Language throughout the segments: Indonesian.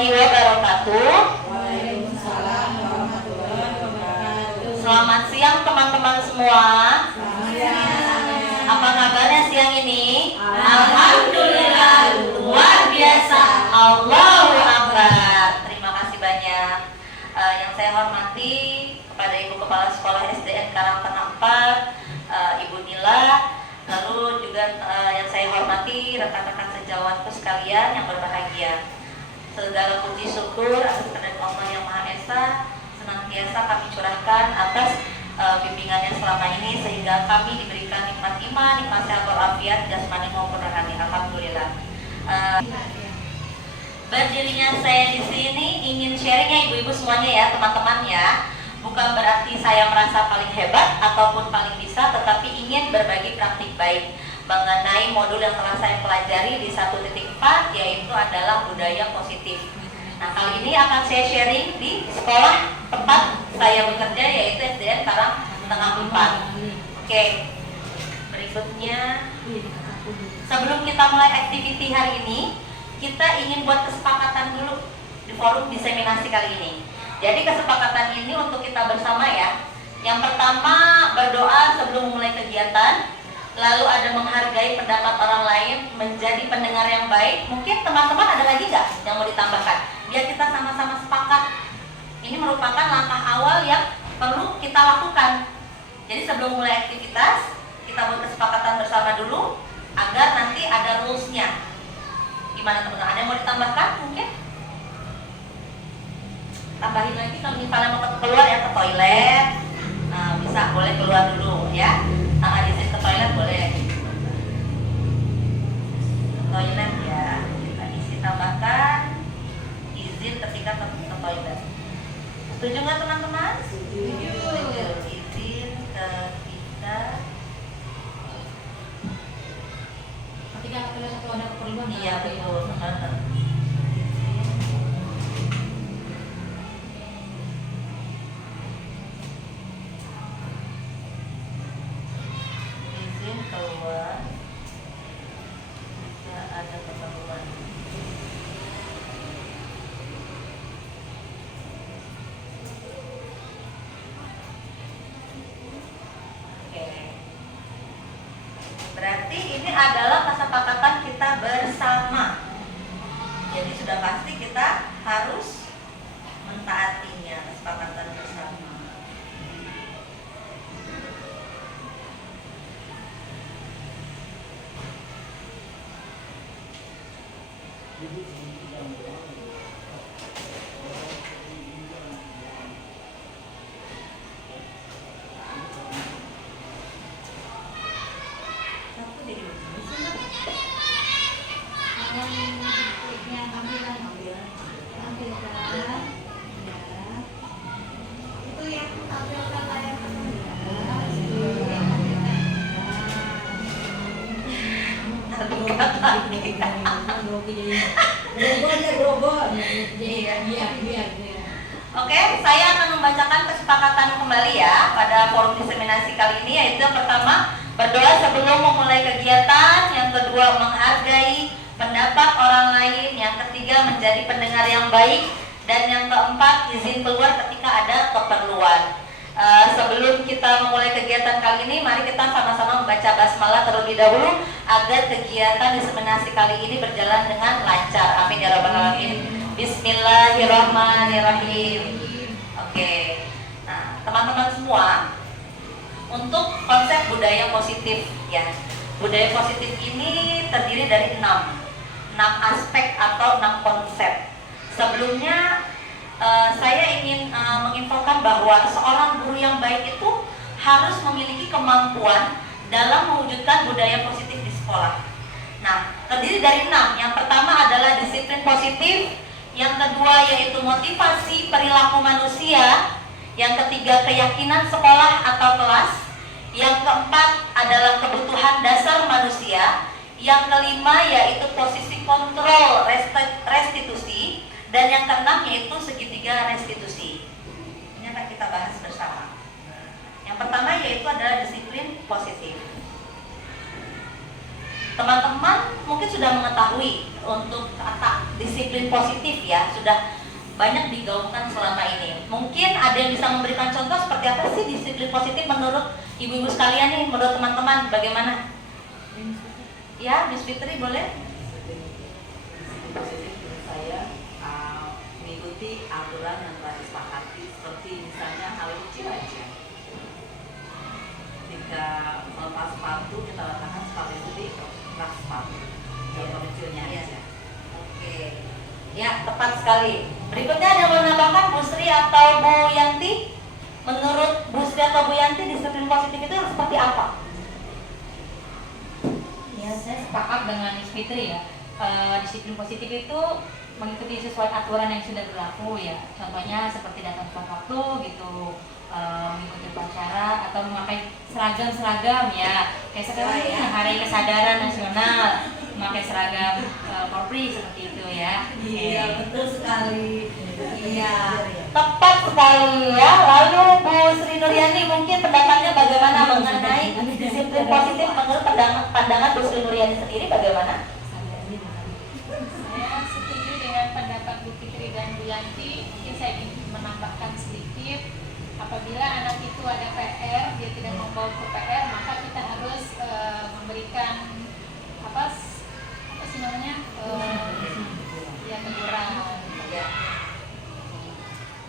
warahmatullahi wabarakatuh. Waalaikumsalam warahmatullahi wabarakatuh. Selamat siang teman-teman semua. Selamat siang. Apa kabarnya siang ini? Alhamdulillah, luar biasa. Allahu Akbar. Terima kasih banyak. Yang saya hormati kepada Ibu Kepala Sekolah SDN Karangtengah 4, Ibu Nila. Lalu juga yang saya hormati rekan-rekan sejawatku sekalian yang berbahagia. Segala puji syukur atas kehendak Allah yang Maha Esa senantiasa kami curahkan atas bimbingannya selama ini sehingga kami diberikan nikmat iman, nikmat sehat walafiat jasmani maupun rohani. Alhamdulillah. Berdirinya saya di sini ingin sharingnya ibu-ibu semuanya ya, teman-teman ya. Bukan berarti saya merasa paling hebat ataupun paling bisa, tetapi ingin berbagi praktik baik mengenai modul yang telah saya pelajari di 1.4, yaitu adalah budaya positif. Nah, kali ini akan saya sharing di sekolah tempat saya bekerja, yaitu SDN Karangtengah 4. Oke, berikutnya, sebelum kita mulai aktiviti hari ini, kita ingin buat kesepakatan dulu di forum diseminasi kali ini. Jadi kesepakatan ini untuk kita bersama ya. Yang pertama, berdoa sebelum memulai kegiatan. Lalu ada menghargai pendapat orang lain, menjadi pendengar yang baik. Mungkin teman-teman ada lagi nggak yang mau ditambahkan? Biar kita sama-sama sepakat. Ini merupakan langkah awal yang perlu kita lakukan. Jadi sebelum mulai aktivitas, kita buat kesepakatan bersama dulu agar nanti ada rules-nya. Gimana teman-teman? Ada yang mau ditambahkan mungkin? Tambahin lagi kalau misalnya mau keluar ya ke toilet, nah, bisa boleh keluar dulu ya. Izin ke toilet boleh. Ke toilet ya, kita isi tambahkan izin ketika ke toilet. Setuju nggak teman-teman? Setuju. Izin ketika ke toilet atau ada keperluan. Iya betul. Keluar jika ada keperluan. Oke. Berarti ini adalah kesepakatan kita bersama. Jadi sudah pasti kita harus mentaatinya, kesepakatan bersama. Oke, saya akan membacakan kesepakatan kembali ya pada forum diseminasi kali ini, yaitu yang pertama, berdoa sebelum memulai kegiatan. Yang kedua, menghargai pendapat orang lain. Yang ketiga, menjadi pendengar yang baik. Dan yang keempat, izin keluar ketika ada keperluan. Sebelum kita memulai kegiatan kali ini, mari kita sama-sama membaca basmalah terlebih dahulu agar kegiatan diseminasi kali ini berjalan dengan lancar. Amin ya rabbal alamin. Bismillahirrahmanirrahim. Oke. Nah, teman-teman semua, untuk konsep budaya positif ya. Budaya positif ini terdiri dari 6 aspek atau 6 konsep. Sebelumnya saya ingin menginfokan bahwa seorang guru yang baik itu harus memiliki kemampuan dalam mewujudkan budaya positif di sekolah. Nah, terdiri dari 6. Yang pertama adalah disiplin positif, yang kedua yaitu motivasi perilaku manusia, yang ketiga keyakinan sekolah atau kelas, yang keempat adalah kebutuhan dasar manusia, yang kelima yaitu posisi kontrol restitusi, dan yang keenam yaitu segitiga restitusi. Ini akan kita bahas bersama. Yang pertama yaitu adalah disiplin positif. Teman-teman mungkin sudah mengetahui untuk kata disiplin positif ya, sudah banyak digaungkan selama ini. Mungkin ada yang bisa memberikan contoh seperti apa sih disiplin positif menurut ibu-ibu sekalian nih, menurut teman-teman bagaimana? Ya, Miss Fitri boleh? Disiplin positif menurut saya mengikuti aturan yang telah disepakati, seperti misalnya hal kecil aja. Ketika melepas sepatu, kita letakkan sepatu itu di rak sepatu. Contoh kecilnya aja. Oke. Ya, tepat sekali. Berikutnya ada yang mau menambahkan Bu Sri atau Bu Yanti? Menurut Bu Sri atau Bu Yanti, disiplin positif itu seperti apa? Ya, saya sepakat dengan Miss Fitri ya. Disiplin positif itu mengikuti sesuai aturan yang sudah berlaku ya. Contohnya seperti datang tepat waktu gitu, mengikuti upacara atau memakai seragam ya. Kayak sekarang ini Hari Kesadaran Nasional, memakai seragam Polri seperti itu ya. Iya, betul sekali. Iya, tepat sekali ya. Lalu Bu Sri Nuryani mungkin pendapatnya bagaimana mengenai disiplin positif menurut pandangan Bu Sri Nuryani sendiri bagaimana? Saya setuju dengan pendapat Bu Fitri dan Bu Yanti. Mungkin saya ingin menambahkan sedikit. Apabila anak itu ada PR, dia tidak mau bawa ke PR, maka kita harus memberikan apa sih namanya ya teguran. Ya.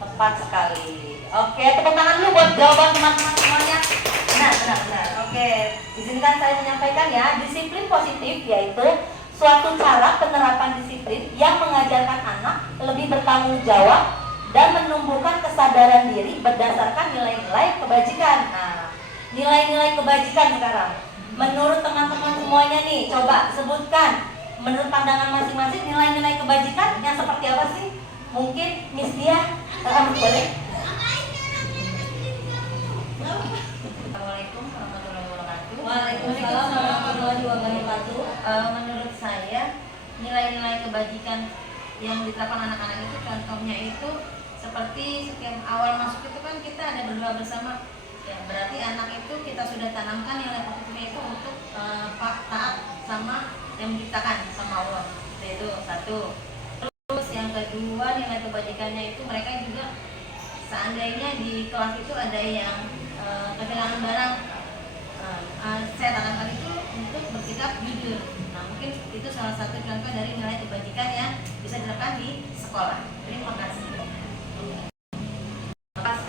Tepat sekali. Oke, tepuk tangan dulu buat jawaban teman-teman semuanya. Benar. Oke, izinkan saya menyampaikan ya, disiplin positif yaitu suatu cara penerapan disiplin yang mengajarkan anak lebih bertanggung jawab dan menumbuhkan kesadaran diri berdasarkan nilai-nilai kebajikan. Nah, nilai-nilai kebajikan sekarang. Menurut teman-teman semuanya nih, coba sebutkan menurut pandangan masing-masing nilai-nilai kebajikan yang seperti apa sih? Mungkin Miss Dia, boleh? Assalamualaikum warahmatullahi wabarakatuh. Waalaikumsalam warahmatullahi wabarakatuh. Menurut saya nilai-nilai kebajikan yang diterapkan anak-anak itu contohnya itu seperti setiap awal masuk itu kan kita ada berdoa bersama ya, berarti anak itu kita sudah tanamkan nilai positifnya itu untuk taat sama yang menciptakan sama Allah. Itu satu. Terus yang kedua nilai kebajikannya itu mereka juga seandainya di kelas itu ada yang kehilangan barang, saya tanamkan itu untuk bersikap jujur. Nah, mungkin itu salah satu contoh dari nilai kebajikan yang bisa diterapkan di sekolah. Terima kasih.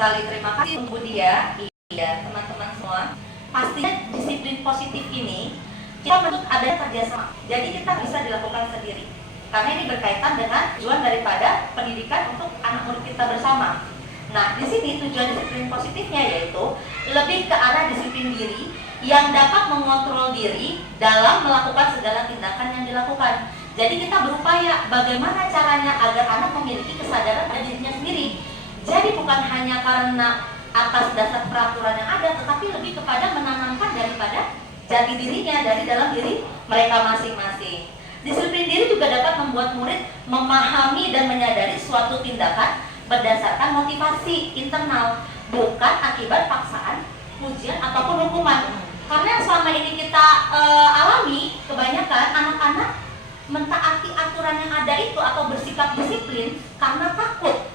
Terima kasih untuk dia. Iya, teman-teman semua. Pastinya disiplin positif ini kita bentuk ada kerjasama. Jadi kita bisa dilakukan sendiri. Karena ini berkaitan dengan tujuan daripada pendidikan untuk anak murid kita bersama. Nah, di sini tujuan disiplin positifnya yaitu lebih ke arah disiplin diri yang dapat mengontrol diri dalam melakukan segala tindakan yang dilakukan. Jadi kita berupaya bagaimana caranya agar anak memiliki kesadaran pada dirinya sendiri. Jadi bukan hanya karena atas dasar peraturan yang ada, tetapi lebih kepada menanamkan daripada jati dirinya dari dalam diri mereka masing-masing. Disiplin diri juga dapat membuat murid memahami dan menyadari suatu tindakan berdasarkan motivasi internal, bukan akibat paksaan, ujian ataupun hukuman. Karena yang selama ini kita alami, kebanyakan anak-anak mentaati aturan yang ada itu atau bersikap disiplin karena takut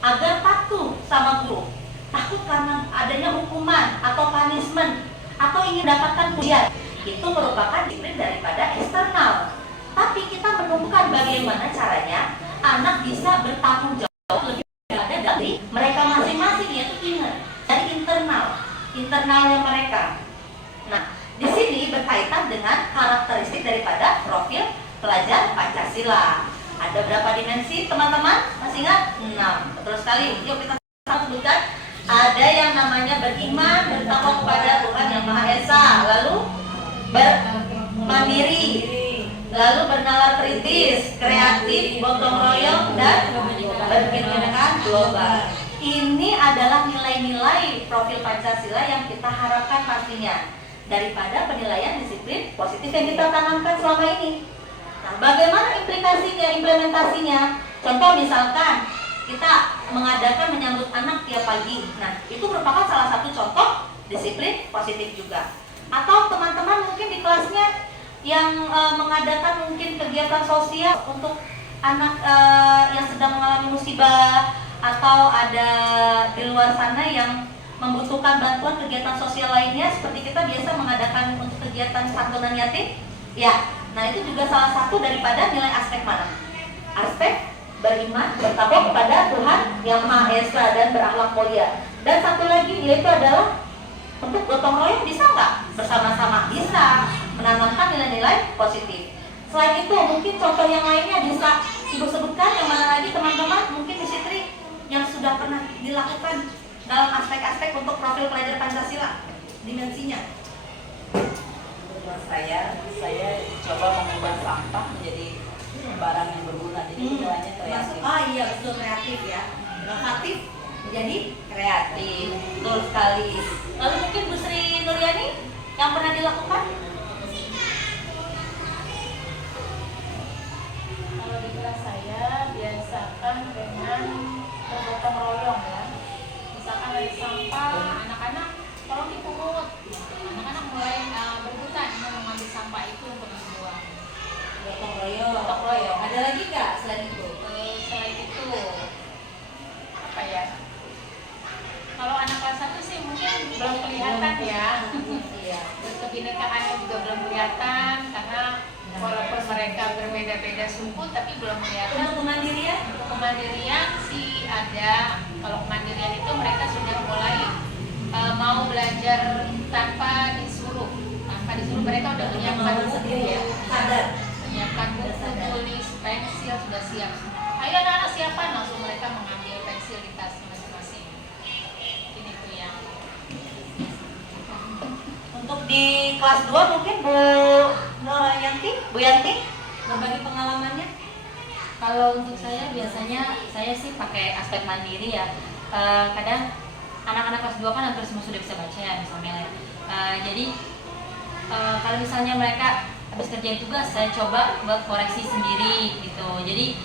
agar patuh sama guru, takut karena adanya hukuman atau punishment atau ingin dapatkan pujian. Itu merupakan disiplin daripada eksternal. Tapi kita menemukan bagaimana caranya anak bisa bertanggung jawab lebih pada dari mereka masing-masing, yaitu inner dari internalnya mereka. Nah, di sini berkaitan dengan karakteristik daripada profil pelajar Pancasila. Ada berapa dimensi teman-teman? Masih ingat? 6. Betul sekali. Yuk kita sebutkan. Ada yang namanya beriman, bertakwa kepada Tuhan Yang Maha Esa, lalu bermandiri, lalu bernalar kritis, kreatif, gotong royong, dan berpikiran global. Ini adalah nilai-nilai profil Pancasila yang kita harapkan pastinya daripada penilaian disiplin positif yang kita tanamkan selama ini. Nah, bagaimana implikasinya, implementasinya? Contoh misalkan kita mengadakan menyambut anak tiap pagi. Nah, itu merupakan salah satu contoh disiplin positif juga. Atau teman-teman mungkin di kelasnya yang mengadakan mungkin kegiatan sosial untuk anak yang sedang mengalami musibah, atau ada di luar sana yang membutuhkan bantuan kegiatan sosial lainnya, seperti kita biasa mengadakan untuk kegiatan santunan yatim? Ya, nah itu juga salah satu daripada nilai aspek mana? Aspek beriman, bertakwa kepada Tuhan Yang Maha Esa dan berakhlak mulia. Dan satu lagi yaitu adalah untuk gotong royong, bisa nggak? Bersama-sama bisa menanamkan nilai-nilai positif. Selain itu mungkin contoh yang lainnya bisa Ibu sebutkan, yang mana lagi teman-teman mungkin di Sitri yang sudah pernah dilakukan dalam aspek-aspek untuk profil pelajar Pancasila, dimensinya. Menurut saya coba mengubah sampah menjadi barang yang berguna, jadi nilainya kreatif. Oh iya, betul, kreatif ya. Inovatif menjadi kreatif. Betul sekali. Lalu mungkin Bu Sri Nuryani yang pernah dilakukan? Kalau di kelas saya biasakan dengan bergotong royong ya. Misalkan dari sampah, anak-anak tolong dipungut. Anak-anak mulai berebutan mengambil sampah itu untuk dibuang. Gotong royong. Ada lagi nggak selain itu? Selain itu apa ya? Kalau anak kelas 1 sih mungkin belum kelihatan ya. Iya. Terus kebinekaannya juga belum kelihatan karena walaupun mereka berbeda-beda suku tapi belum kelihatan. Untuk kemandirian? Untuk kemandirian sih ada. Kalau kemandirian itu mereka sudah mulai mau belajar tanpa disuruh. Mereka udah menyiapkan buku sendiri ya. sadar. Menyiapkan buku, tulis, pensil sudah siap. Ayo anak-anak siapkan, langsung mereka mengambil pensil di tasnya masing-masing. Ini tuh yang. Untuk di kelas 2 mungkin Bu Yanti berbagi pengalamannya. Kalau untuk saya biasanya saya sih pakai aspek mandiri ya. Kadang anak-anak kelas 2 kan hampir semua sudah bisa baca ya misalnya ya. Jadi kalau misalnya mereka habis kerjain tugas, saya coba buat koreksi sendiri gitu. Jadi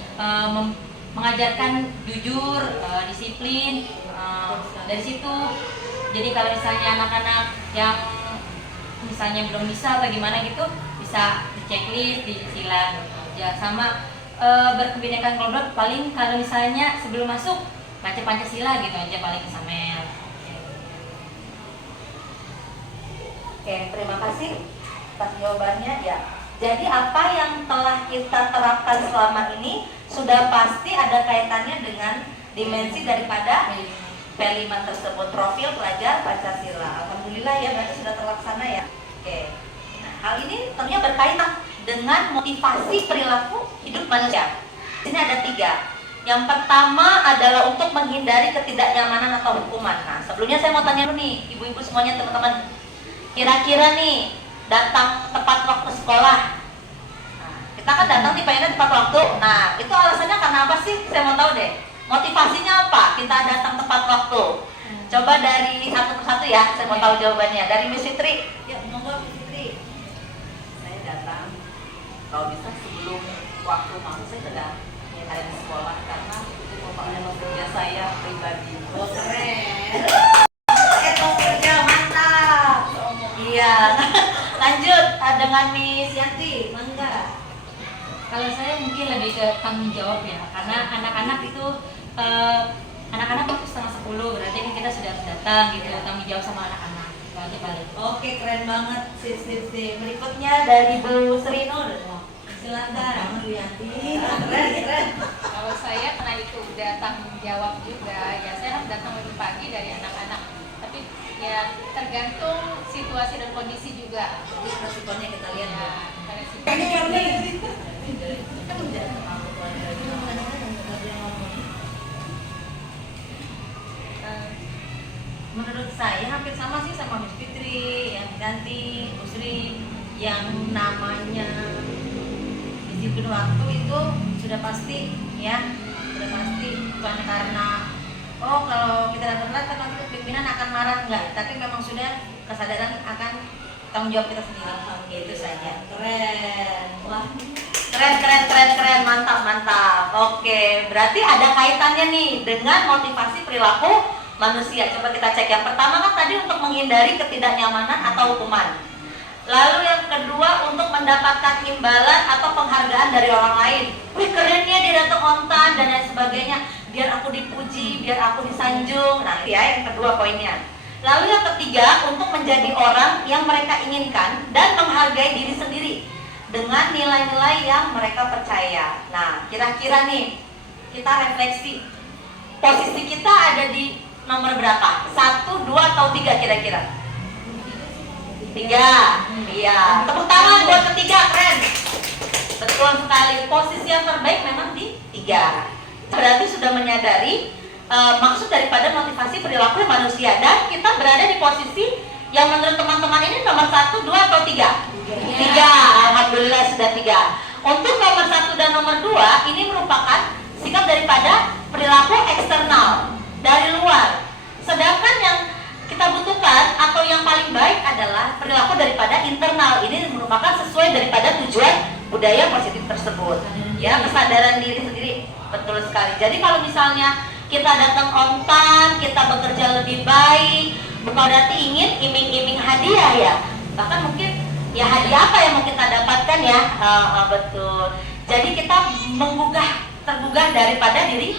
mengajarkan jujur, disiplin dari situ. Jadi kalau misalnya anak-anak yang misalnya belum bisa atau gimana gitu, bisa di checklist, disilang ya. Sama berkebinekaan kelompok, paling kalau misalnya sebelum masuk baca Pancasila gitu aja paling kesamel. Oke, terima kasih atas jawabannya ya. Jadi apa yang telah kita terapkan selama ini sudah pasti ada kaitannya dengan dimensi daripada P5 tersebut, profil pelajar Pancasila. Alhamdulillah ya, berarti sudah terlaksana ya. Oke. Nah, hal ini tentunya berkaitan dengan motivasi perilaku hidup manusia. Ini ada 3. Yang pertama adalah untuk menghindari ketidaknyamanan atau hukuman. Nah, sebelumnya saya mau tanya dulu nih, ibu-ibu semuanya, teman-teman. Kira-kira nih, datang tepat waktu sekolah. Nah, kita kan datang di PNS tepat waktu. Nah, itu alasannya karena apa sih? Saya mau tahu deh. Motivasinya apa? Kita datang tepat waktu. Coba dari satu persatu ya, saya mau tahu jawabannya. Dari Miss Fitri. Ya, monggo Miss Fitri. Saya datang kalau bisa sebelum waktu masuk, saya sudah ada di sekolah karena itu merupakan kerja saya pribadi. Oh, keren. Kerja mantap. Iya. Lanjut dengan Miss Yanti, mangga. Kalau saya mungkin lebih ke tanggung jawab ya, karena anak-anak itu anak-anak waktu 9:30 berarti kan kita sudah harus datang gitu, tanggung jawab sama anak-anak. Itu aja paling. Oke, keren banget sip. Berikutnya dari Bu Sri Nur. Silakan Bu Yanti. Keren. Kalau saya karena itu udah tanggung jawab juga, ya saya harus datang lebih pagi dari anak-anak. Tapi ya tergantung situasi dan kondisi juga. Jadi resikonya kita lihat ya. Karena Menurut saya hampir sama sih sama Miss Fitri, yang ganti Bu Sri, yang namanya disiplin waktu itu sudah pasti ya, sudah pasti, bukan karena kalau kita datang telat kan nanti pimpinan akan marah, enggak, tapi memang sudah kesadaran akan tanggung jawab kita sendiri. Itu saja. Keren. Wah. Keren, mantap. Oke, berarti ada kaitannya nih dengan motivasi perilaku manusia. Coba kita cek. Yang pertama kan tadi untuk menghindari ketidaknyamanan atau hukuman. Lalu yang kedua, untuk mendapatkan imbalan atau penghargaan dari orang lain. Wih, kerennya dia datang on time dan lain sebagainya. Biar aku dipuji, biar aku disanjung. Nah, ya yang kedua poinnya. Lalu yang ketiga, untuk menjadi orang yang mereka inginkan dan menghargai diri sendiri dengan nilai-nilai yang mereka percaya. Nah, kira-kira nih, kita refleksi. Posisi kita ada di nomor berapa? 1, 2, atau 3 kira-kira? 3. Iya. Tepuk tangan buat ketiga, keren. Betul sekali. Posisi yang terbaik memang di 3. Berarti sudah menyadari maksud daripada motivasi perilaku manusia, dan kita berada di posisi yang menurut teman-teman ini nomor 1, 2, atau 3? 3. Alhamdulillah sudah 3. Untuk nomor 1 dan nomor 2 ini merupakan sikap daripada perilaku eksternal dari luar. Sedangkan yang kita butuhkan atau yang paling baik adalah perilaku daripada internal. Ini merupakan sesuai daripada tujuan budaya positif tersebut. Ya, kesadaran diri sendiri. Betul sekali. Jadi kalau misalnya kita datang on time, kita bekerja lebih baik, bukan berarti ingin iming-iming hadiah ya. Bahkan mungkin ya hadiah apa yang mau kita dapatkan ya. Betul. Jadi kita tergugah daripada diri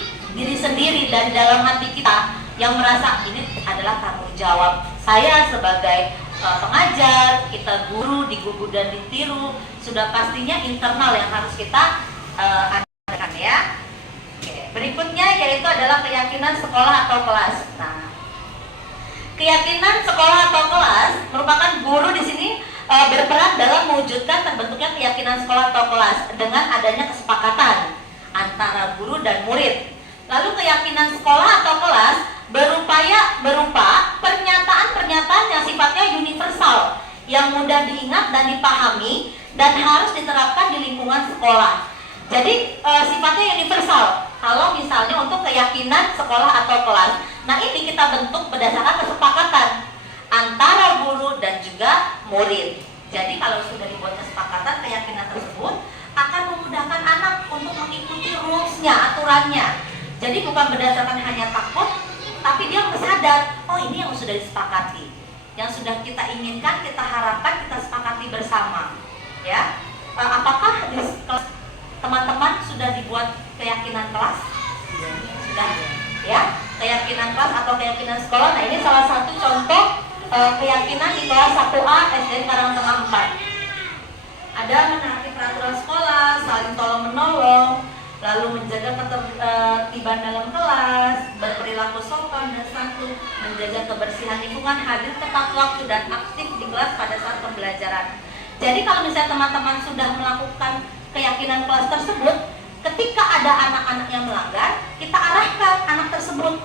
sendiri, dan dalam hati kita yang merasa ini adalah tanggung jawab saya sebagai pengajar, kita guru, digugu dan ditiru. Sudah pastinya internal yang harus kita adakan ya. Berikutnya yaitu adalah keyakinan sekolah atau kelas. Nah, keyakinan sekolah atau kelas merupakan guru di sini berperan dalam mewujudkan terbentuknya keyakinan sekolah atau kelas dengan adanya kesepakatan antara guru dan murid. Lalu keyakinan sekolah atau kelas berupa pernyataan-pernyataan yang sifatnya universal, yang mudah diingat dan dipahami dan harus diterapkan di lingkungan sekolah. Jadi sifatnya universal. Kalau misalnya untuk keyakinan sekolah atau kelas, nah ini kita bentuk berdasarkan kesepakatan antara guru dan juga murid. Jadi kalau sudah dibuat kesepakatan, keyakinan tersebut akan memudahkan anak untuk mengikuti rules-nya, aturannya. Jadi bukan berdasarkan hanya takut, tapi dia sadar, oh ini yang sudah disepakati, yang sudah kita inginkan, kita harapkan, kita sepakati bersama. Ya, apakah di kelas teman-teman sudah dibuat keyakinan kelas? Sudah, ya, keyakinan kelas atau keyakinan sekolah. Nah ini salah satu contoh keyakinan di kelas 1A SD Karangtengah 4. Ada menaati peraturan sekolah, saling tolong menolong, lalu menjaga ketertiban dalam kelas, berperilaku sopan dan santun, menjaga kebersihan lingkungan, hadir tepat waktu dan aktif di kelas pada saat pembelajaran. Jadi kalau misalnya teman-teman sudah melakukan keyakinan kelas tersebut, ketika ada anak-anak yang melanggar, kita arahkan anak tersebut.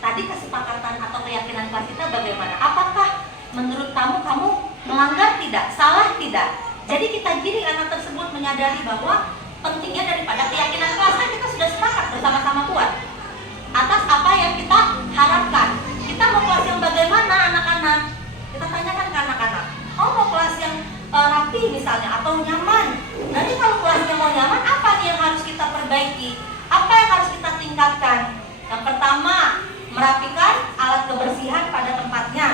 Tadi kesepakatan atau keyakinan kelas kita bagaimana? Apakah menurut kamu melanggar tidak? Salah tidak? Jadi kita giring anak tersebut menyadari bahwa pentingnya daripada keyakinan kelas, kan kita sudah sepakat bersama-sama kuat atas apa yang kita harapkan. Kita mau kelas yang bagaimana anak-anak? Kita tanyakan ke anak-anak, oh mau kelas yang rapi misalnya atau nyaman. Nanti kalau kelasnya mau nyaman, apa nih yang harus kita perbaiki? Apa yang harus kita tingkatkan? Yang pertama, merapikan alat kebersihan pada tempatnya.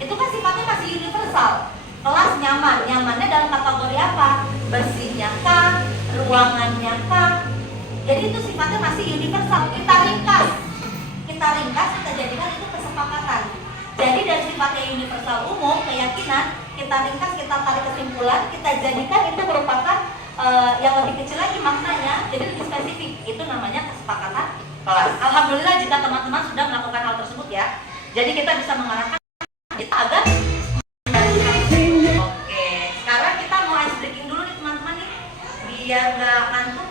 Itu kan sifatnya masih universal. Kelas nyaman, nyamannya dalam kategori apa? Bersihnya kah? Ruangannya kah? Jadi itu sifatnya masih universal. Kita ringkas, kita jadikan itu kesepakatan. Jadi dari sifatnya universal umum, keyakinan, kita ringkas, kita tarik kesimpulan, kita jadikan itu merupakan yang lebih kecil lagi maknanya, jadi lebih spesifik. Itu namanya kesepakatan kelas. Alhamdulillah jika teman-teman sudah melakukan hal tersebut ya. Jadi kita bisa mengarahkan kita agar sekarang kita mau ice breaking dulu nih teman-teman nih, biar nggak ngantuk,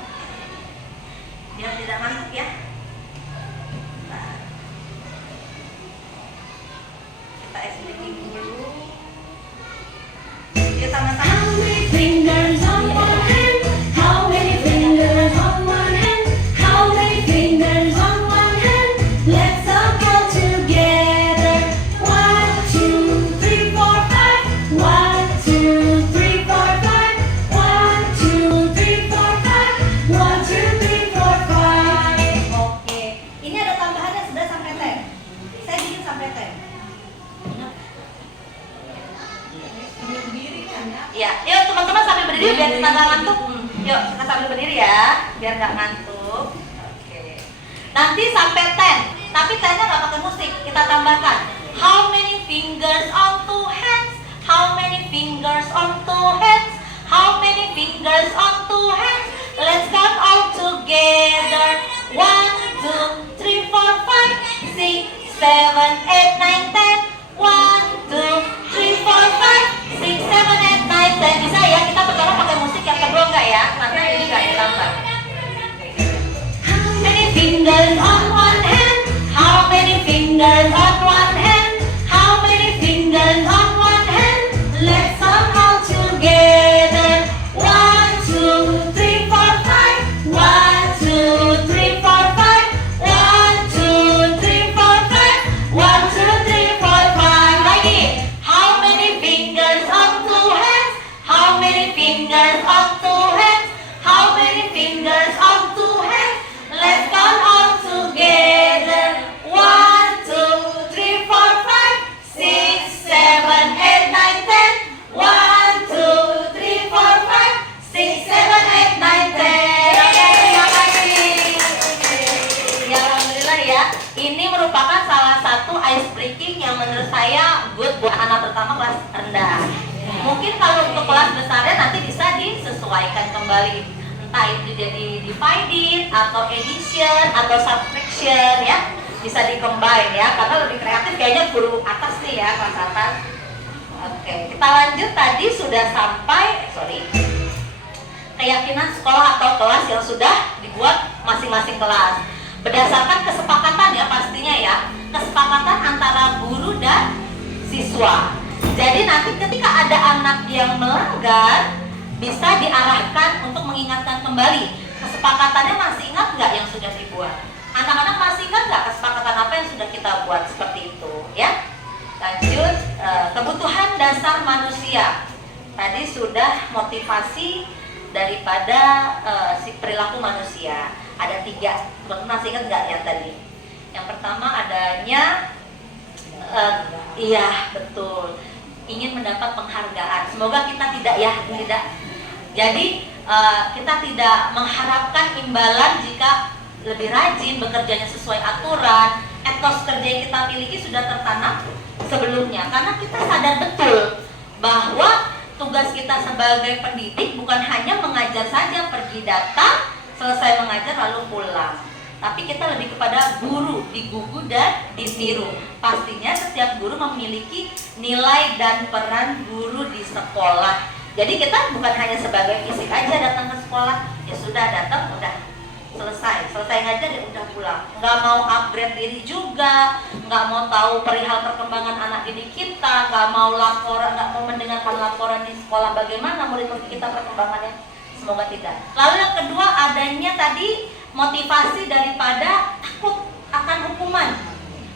biar tidak ngantuk ya. Kita ice breaking dulu. Yuk sama-sama. biar kita nggak ngantuk. Yuk kita sambil berdiri ya, biar nggak ngantuk. Oke. Nanti sampai 10, tapi 10-nya nggak pakai musik. Kita tambahkan. How many fingers on two hands? How many fingers on two hands? How many fingers on two hands? Let's count all together. 1, 2, 3, 4, 5, 6, 7, 8, 9, 10. 1, 2, 3, 4, 5, 6, 7, 8, 9, 10. Bisa ya, kita pertama pakai musik, yang kedua enggak ya, karena ini enggak ditambah. How many fingers on one hand? How many fingers on one hand? How many fingers on one hand? Let's count all together. 1, 2, 3, 4, 5. 1, 2, 3, 4, 5. 1, 2, 3, 4, 5. 1, 2, 3, 4, 5. 1, 2, 3, 4, 5. Lagi. How many fingers on two hands? How many fingers on two hands? How many fingers on two hands? Let's count all together. 1, 2, 3, 4, 5, 6, 7, 8, 9, 10. 1, 2, 3, 4, 5, 6, 7, 8, 9, 10. Oke, terima kasih. Ya, alhamdulillah ya. Ini merupakan salah satu ice breaking yang menurut saya good buat anak terutama kelas rendah. Mungkin kalau untuk kelas besarnya nanti bisa disesuaikan kembali. Entah itu jadi divided atau addition atau subtraction ya. Bisa di-combine ya, karena lebih kreatif kayaknya guru atas nih ya, kelas atas. Oke, kita lanjut. Tadi sudah sampai, keyakinan sekolah atau kelas yang sudah dibuat masing-masing kelas. Berdasarkan kesepakatan ya pastinya ya, kesepakatan antara guru dan siswa. Jadi nanti ketika ada anak yang melanggar, bisa diarahkan untuk mengingatkan kembali. Kesepakatannya masih ingat nggak yang sudah dibuat? Anak-anak masih ingat nggak kesepakatan apa yang sudah kita buat seperti itu ya? Lanjut, kebutuhan dasar manusia. Tadi sudah motivasi daripada si perilaku manusia. Ada 3, masih ingat nggak yang tadi? Yang pertama adanya, iya betul, ingin mendapat penghargaan. Semoga kita tidak ya, tidak. Jadi kita tidak mengharapkan imbalan jika lebih rajin bekerjanya sesuai aturan. Etos kerja yang kita miliki sudah tertanam sebelumnya, karena kita sadar betul bahwa tugas kita sebagai pendidik bukan hanya mengajar saja, pergi datang, selesai mengajar lalu pulang. Tapi kita lebih kepada guru, digugu dan ditiru. Pastinya setiap guru memiliki nilai dan peran guru di sekolah. Jadi kita bukan hanya sebagai fisik aja datang ke sekolah, ya sudah datang, udah selesai ngajar ya udah pulang. Nggak mau upgrade diri juga, nggak mau tahu perihal perkembangan anak didik kita, nggak mau laporan, nggak mau mendengarkan laporan di sekolah bagaimana murid-murid kita perkembangannya. Semoga tidak. Lalu yang kedua adanya tadi motivasi daripada takut akan hukuman,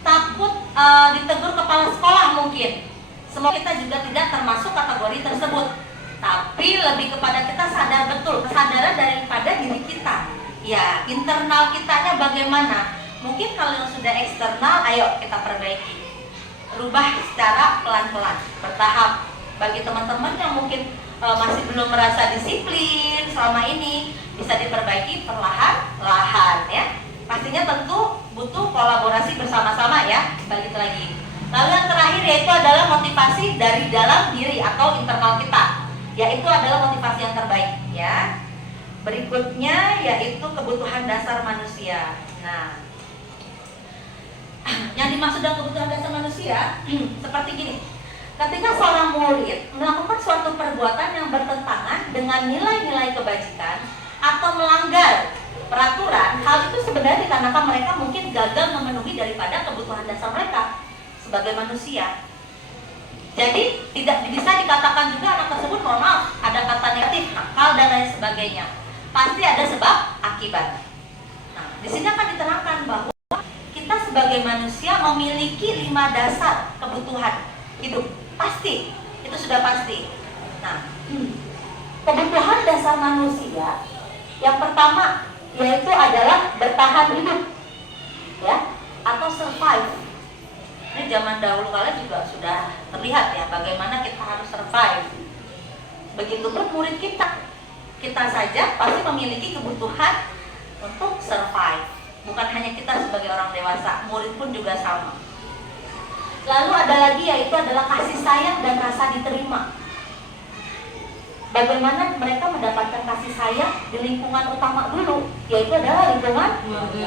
takut ditegur kepala sekolah mungkin. Semoga kita juga tidak termasuk kategori tersebut, tapi lebih kepada kita sadar betul, kesadaran daripada diri kita. Ya, internal kitanya bagaimana? Mungkin kalau yang sudah eksternal, ayo kita perbaiki. Rubah secara pelan-pelan, bertahap. Bagi teman-teman yang mungkin masih belum merasa disiplin selama ini, bisa diperbaiki perlahan-lahan ya. Pastinya tentu butuh kolaborasi bersama-sama ya, balik lagi. Lalu yang terakhir yaitu adalah motivasi dari dalam diri atau internal kita, yaitu adalah motivasi yang terbaik ya. Berikutnya yaitu kebutuhan dasar manusia. Nah, yang dimaksud dengan kebutuhan dasar manusia seperti gini. Ketika seorang murid melakukan suatu perbuatan yang bertentangan dengan nilai-nilai kebajikan atau melanggar peraturan, hal itu sebenarnya dikarenakan mereka mungkin gagal memenuhi daripada kebutuhan dasar mereka sebagai manusia. Jadi tidak bisa dikatakan juga anak tersebut, mohon maaf, ada kata negatif, nakal dan lain sebagainya. Pasti ada sebab akibat. Nah, di sini akan diterangkan bahwa kita sebagai manusia memiliki 5 dasar kebutuhan hidup. Pasti, itu sudah pasti. Nah, kebutuhan dasar manusia yang pertama yaitu adalah bertahan hidup, ya, atau survive. Ini zaman dahulu kala juga sudah terlihat ya bagaimana kita harus survive. Begitupun murid kita, kita saja pasti memiliki kebutuhan untuk survive. Bukan hanya kita sebagai orang dewasa, murid pun juga sama. Lalu ada lagi yaitu adalah kasih sayang dan rasa diterima. Bagaimana mereka mendapatkan kasih sayang di lingkungan utama dulu, yaitu adalah lingkungan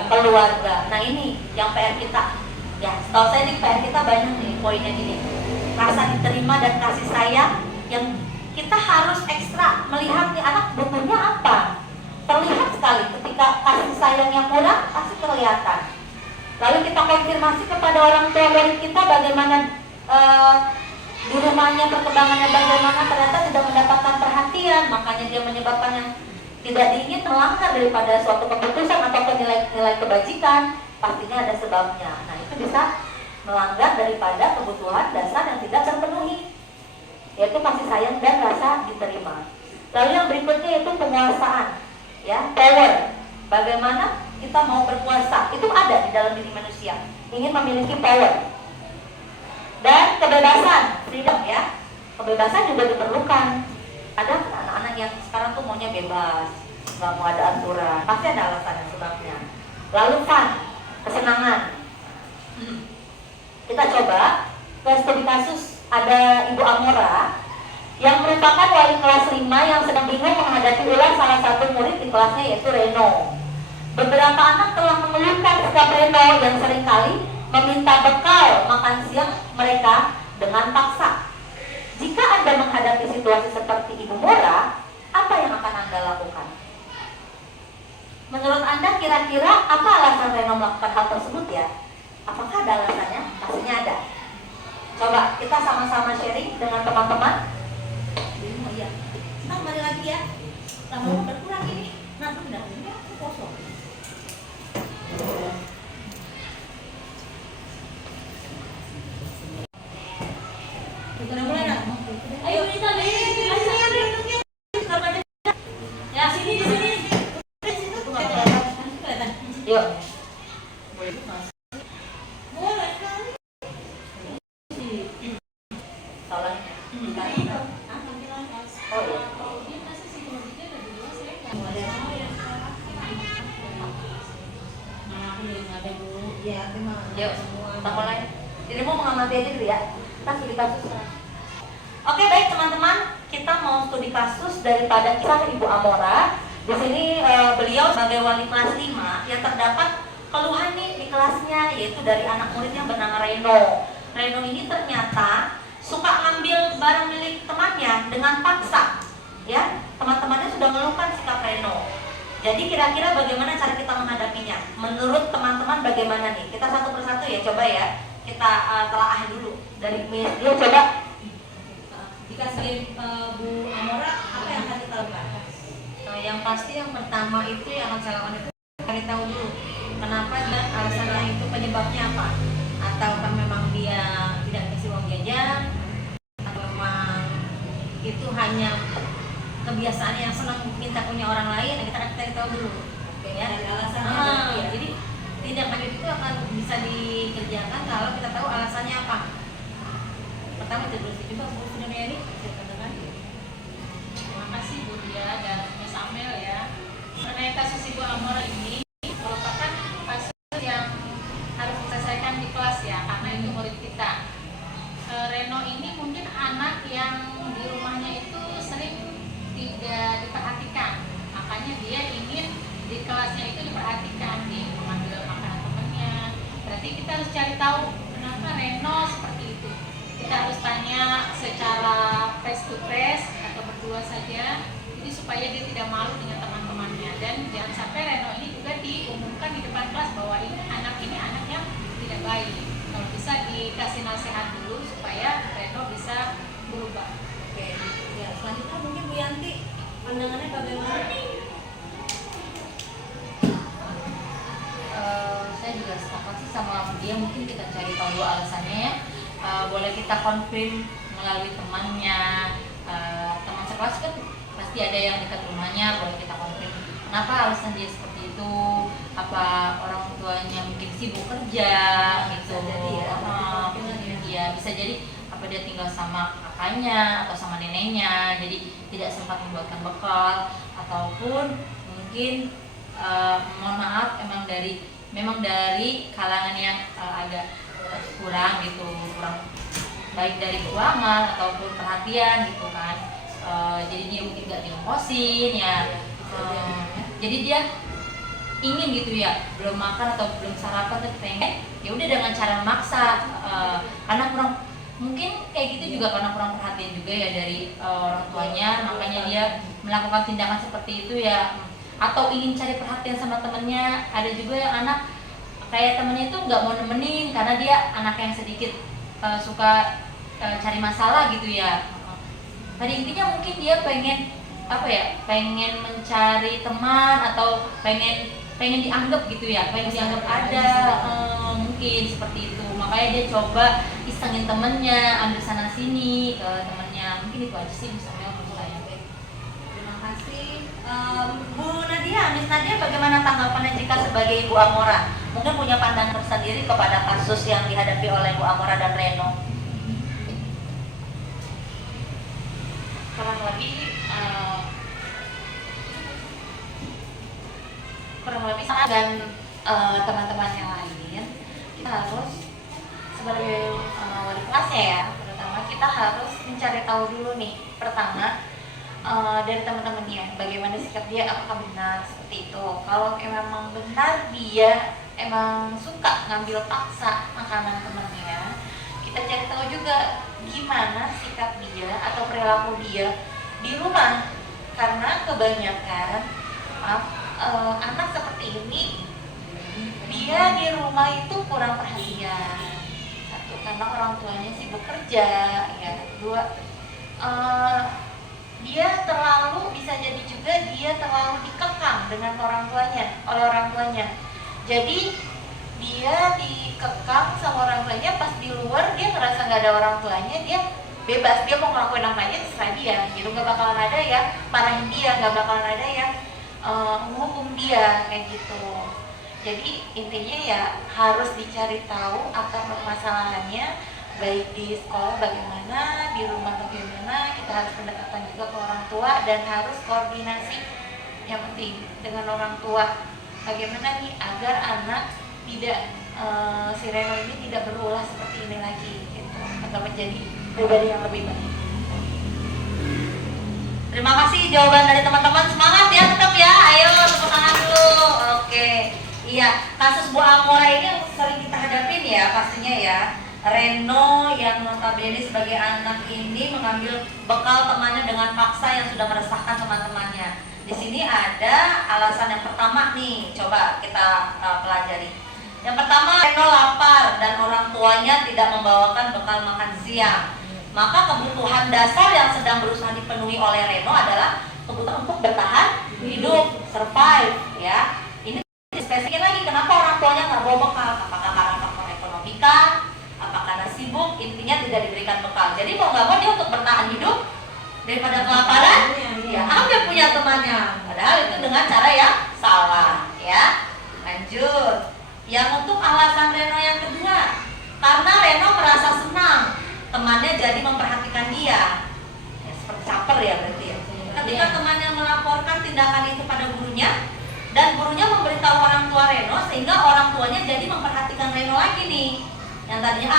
keluarga. Nah ini yang PR kita. Ya, setahu saya nih PR kita banyak nih poinnya gini. Rasa diterima dan kasih sayang yang kita harus ekstra melihat nih anak butuhnya apa. Terlihat sekali ketika kasih sayangnya kurang, pasti kelihatan. Lalu kita konfirmasi kepada orang tua murid kita bagaimana di rumahnya perkembangannya bagaimana, ternyata tidak mendapatkan perhatian, makanya dia menyebabkan yang tidak diingin melanggar daripada suatu keputusan atau nilai-nilai kebajikan, pastinya ada sebabnya. Nah itu bisa melanggar daripada kebutuhan dasar yang tidak terpenuhi, yaitu kasih sayang dan rasa diterima. Lalu yang berikutnya yaitu penguasaan, ya, power. Bagaimana kita mau berkuasa, itu ada di dalam diri manusia, ingin memiliki power. Dan kebebasan, freedom ya, kebebasan juga diperlukan. Ada anak-anak yang sekarang tuh maunya bebas, nggak mau ada aturan, pasti ada alasan dan sebabnya. Lalu fun, kesenangan. Kita coba ke studi kasus, ada Ibu Amora yang merupakan wali kelas 5 yang sedang bingung menghadapi ulah salah satu murid di kelasnya yaitu Reno. Beberapa anak telah mengeluhkan sikap Reno yang seringkali meminta bekal makan siang mereka dengan paksa. Jika Anda menghadapi situasi seperti Ibu Mora, apa yang akan Anda lakukan? Menurut Anda kira-kira apa alasan Reno melakukan hal tersebut ya? Apakah ada alasannya? Pastinya ada. Coba kita sama-sama sharing dengan teman-teman. Oh iya, kita kembali lagi ya. Lama berkurang ini. Nah, benar ini aku kosong. Udah mulai nak? Ayo kita ya sini di sini. Yuk. Boleh kan? Tolong. Oh iya. Yuk, kita mulai. Jadi mau mengamati aja dulu ya. Kita studi kasus. Oke baik teman-teman, kita mau studi kasus daripada kisah Ibu Amora. Di sini beliau sebagai wali kelas 5 yang terdapat keluhan nih di kelasnya, yaitu dari anak murid yang bernama Reno. Reno ini ternyata suka ngambil barang milik temannya dengan paksa. Ya, teman-temannya sudah mengeluhkan sikap Reno. Jadi kira-kira bagaimana cara kita menghadapinya? Menurut teman-teman bagaimana nih? Kita satu persatu ya, coba ya. Kita telaah dulu dari Miss Dio, coba. Dikasih Bu Amora, apa yang akan kita lakukan? Yang pasti yang pertama itu yang akan saya lakukan itu cari tahu dulu kenapa dan alasannya itu penyebabnya apa, atau kan memang dia tidak kasih uang jajan atau memang itu hanya kebiasaan yang senang minta punya orang lain. Kita akan cari tahu dulu. Oke, ya. Alasannya jadi tindakan itu akan bisa dikerjakan kalau kita tahu alasannya apa. Pertama itu dulu sih, coba Bu Sudarmayani silakan. Terima kasih Bu Dia dan Mas Amel ya. Mengenai kasus Ibu Amora ini merupakan kasus yang harus diselesaikan di kelas ya, karena itu murid kita. Reno ini mungkin anak yang di rumahnya itu sering tidak diperhatikan, makanya dia ingin di kelasnya itu diperhatikan, mengambil makanan temannya. Berarti kita harus cari tahu kenapa Reno seperti itu. Kita harus tanya secara face to face atau berdua saja, jadi supaya dia tidak malu dengan teman-temannya. Dan jangan sampai Reno ini juga diumumkan di depan kelas bahwa ini anak yang tidak baik. Kalau bisa dikasih nasihat dulu supaya Reno bisa berubah. Oke, ya selanjutnya mungkin Bu Yanti, pandangannya bagaimana? Saya juga sepakat sih sama dia, mungkin kita cari tahu dulu alasannya ya. Boleh kita konfirm melalui temannya, teman sekelas kan pasti ada yang dekat rumahnya, boleh kita konfirm kenapa alasan dia seperti itu, apa orang tuanya mungkin sibuk kerja gitu. Bisa jadi ya. Iya, bisa jadi apa dia tinggal sama kakaknya atau sama neneknya, jadi tidak sempat membuatkan bekal, ataupun mungkin mohon maaf memang dari kalangan yang agak kurang gitu, kurang baik dari keuangan ataupun perhatian gitu kan. Jadi dia mungkin nggak diongkosin ya, jadi dia ingin gitu ya, belum makan atau belum sarapan tapi pengen, ya udah dengan cara memaksa, karena kurang, mungkin kayak gitu juga karena kurang perhatian juga ya dari orang tuanya, makanya dia melakukan tindakan seperti itu ya, atau ingin cari perhatian sama temennya. Ada juga yang anak kayak temennya itu nggak mau nemenin karena dia anak yang sedikit suka cari masalah gitu ya. Pada intinya mungkin dia pengen apa ya, pengen mencari teman atau pengen dianggap gitu ya, pengen dianggap ada, mungkin seperti itu. Makanya dia coba isengin temennya, ambil sana sini ke temennya. Mungkin itu aja sih misalnya menurut saya. Terima kasih. Bu Nadia, Miss Nadia, bagaimana tanggapannya jika sebagai Ibu Amora mungkin punya pandangan tersendiri kepada kasus yang dihadapi oleh Bu Amora dan Reno? kurang lebih sama dan teman-teman yang lain, kita harus sebagai wali kelasnya ya, terutama kita harus mencari tahu dulu nih, pertama dari teman-temannya bagaimana sikap dia, apakah benar seperti itu. Kalau memang benar dia emang suka ngambil paksa makanan temannya, kita cari tahu juga gimana sikap dia atau perilaku dia di rumah, karena kebanyakan anak seperti ini dia di rumah itu kurang perhatian. Satu, karena orang tuanya sibuk kerja ya. Dua, dia terlalu, bisa jadi juga dia terlalu dikekang dengan oleh orang tuanya. Jadi dia dikekang sama orang tuanya, pas di luar dia ngerasa nggak ada orang tuanya, dia bebas, dia mau ngelakuin apa aja terserah dia gitu. Nggak bakalan ada yang marahin dia, nggak bakalan ada yang menghukum dia kayak gitu. Jadi intinya ya harus dicari tahu akar permasalahannya, baik di sekolah bagaimana, di rumah bagaimana. Kita harus pendekatan juga ke orang tua dan harus koordinasi yang penting dengan orang tua. Bagaimana nih agar anak tidak si Reno ini tidak berulah seperti ini lagi gitu, atau menjadi pribadi yang lebih baik. Terima kasih jawaban dari teman-teman. Semangat ya, tetap ya. Ayo tepuk tangan dulu. Oke. Iya, kasus Bu Amora ini yang sering kita hadapin ya pastinya ya. Reno yang notabene sebagai anak ini mengambil bekal temannya dengan paksa yang sudah meresahkan teman-temannya. Di sini ada alasan yang pertama nih, coba kita pelajari. Yang pertama, Reno lapar dan orang tuanya tidak membawakan bekal makan siang. Maka kebutuhan dasar yang sedang berusaha dipenuhi oleh Reno adalah kebutuhan untuk bertahan hidup, survive ya. Ini spesifikin lagi, kenapa orang tuanya nggak bawa bekal? Apakah karena faktor ekonomi kah? Apakah karena sibuk? Intinya tidak diberikan bekal. Jadi mau nggak mau dia untuk bertahan hidup daripada kelaparan, ya ambil punya temannya. Padahal itu dengan cara yang salah ya. Lanjut. Yang untuk alasan Reno yang kedua, karena Reno merasa senang temannya jadi memperhatikan dia ya, seperti caper ya berarti ya. Ketika temannya melaporkan tindakan itu pada gurunya dan gurunya memberitahu orang tua Reno, sehingga orang tuanya jadi memperhatikan Reno lagi nih. Yang tadinya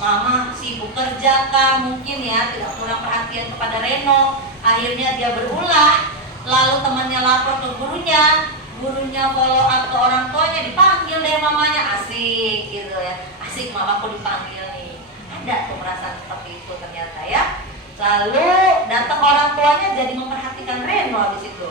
mama sibuk kerja kah mungkin ya, tidak kurang perhatian kepada Reno, akhirnya dia berulah, lalu temannya lapor ke gurunya follow up ke orang tuanya, dipanggil deh mamanya, asik gitu ya, asik mamaku dipanggil nih. Ada tuh perasaan seperti itu ternyata ya. Lalu datang orang tuanya jadi memperhatikan Reno habis itu.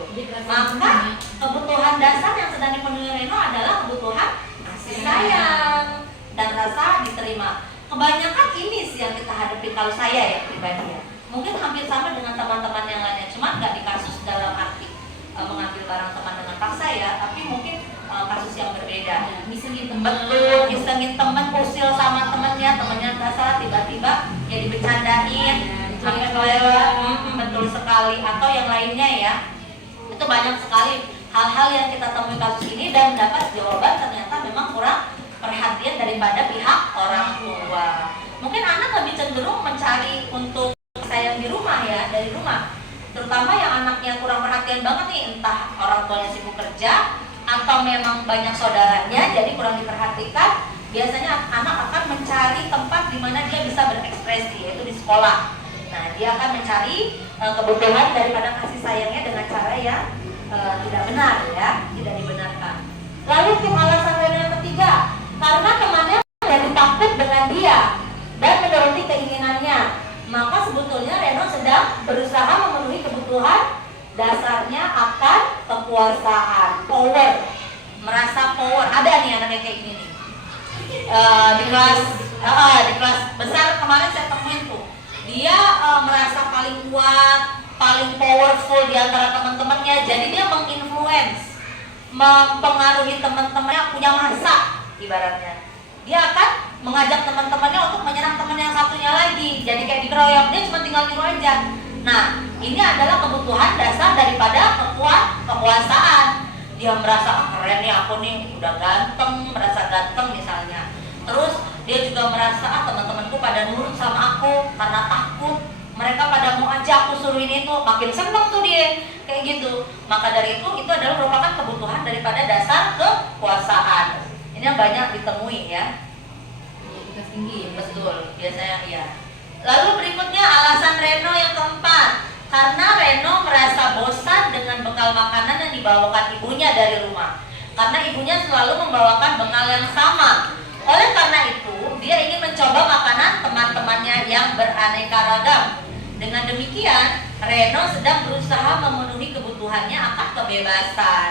Maka kebutuhan dasar yang sedang dipenuhi Reno adalah kebutuhan kasih sayang dan rasa diterima. Kebanyakan ini sih yang kita hadapi kalau saya ya pribadi ya. Mungkin hampir sama dengan teman-teman yang lainnya, cuma nggak di kasus dalam arti mengambil barang teman dengan paksa ya, tapi mungkin kasus yang berbeda. Ngisengin teman, Betul, ngisengin teman, usil sama temennya nggak salah, tiba-tiba ya dibecandain sampai kelewat. Betul sekali. Atau yang lainnya ya, itu banyak sekali hal-hal yang kita temui kasus ini dan mendapat jawaban ternyata memang kurang perhatian daripada pihak orang tua. Mungkin anak lebih cenderung mencari untuk sayang di rumah ya, dari rumah. terutama yang anaknya kurang perhatian banget nih, entah orang tuanya sibuk kerja atau memang banyak saudaranya jadi kurang diperhatikan, biasanya anak akan mencari tempat di mana dia bisa berekspresi, yaitu di sekolah. Nah, dia akan mencari kebutuhan daripada kasih sayangnya dengan cara yang tidak benar, ya, tidak dibenarkan. Lalu tim alasan Reno yang ketiga, karena temannya menjadi takut dengan dia dan menuruti keinginannya, maka sebetulnya Reno sedang berusaha memenuhi kebutuhan dasarnya akan kekuasaan, power, merasa power. Ada nih anaknya kayak gini nih. Di kelas besar kemarin saya temuin tuh, dia merasa paling kuat, paling powerful di antara teman-temannya, jadi dia menginfluence, mempengaruhi teman-temannya, punya masa ibaratnya. Dia akan mengajak teman-temannya untuk menyerang teman yang satunya lagi, jadi kayak dikeroyok, dia cuma tinggal nyuruh aja. Nah, ini adalah kebutuhan dasar daripada kekuasaan. Dia merasa keren nih, aku nih udah ganteng, merasa ganteng misalnya. Terus dia juga merasa teman-temanku pada nurut sama aku karena takut, mereka pada mau aja aku suruhin itu, makin seneng tuh dia kayak gitu. Maka dari itu adalah merupakan kebutuhan daripada dasar kekuasaan. Ini yang banyak ditemui ya. Tingkat tinggi ya. Betul, biasanya iya. Lalu berikutnya alasan Reno yang keempat, karena Reno merasa bosan dengan bekal makanan yang dibawakan ibunya dari rumah. Karena ibunya selalu membawakan bekal yang sama. Oleh karena itu, dia ingin mencoba makanan teman-temannya yang beraneka ragam. Dengan demikian, Reno sedang berusaha memenuhi kebutuhannya akan kebebasan.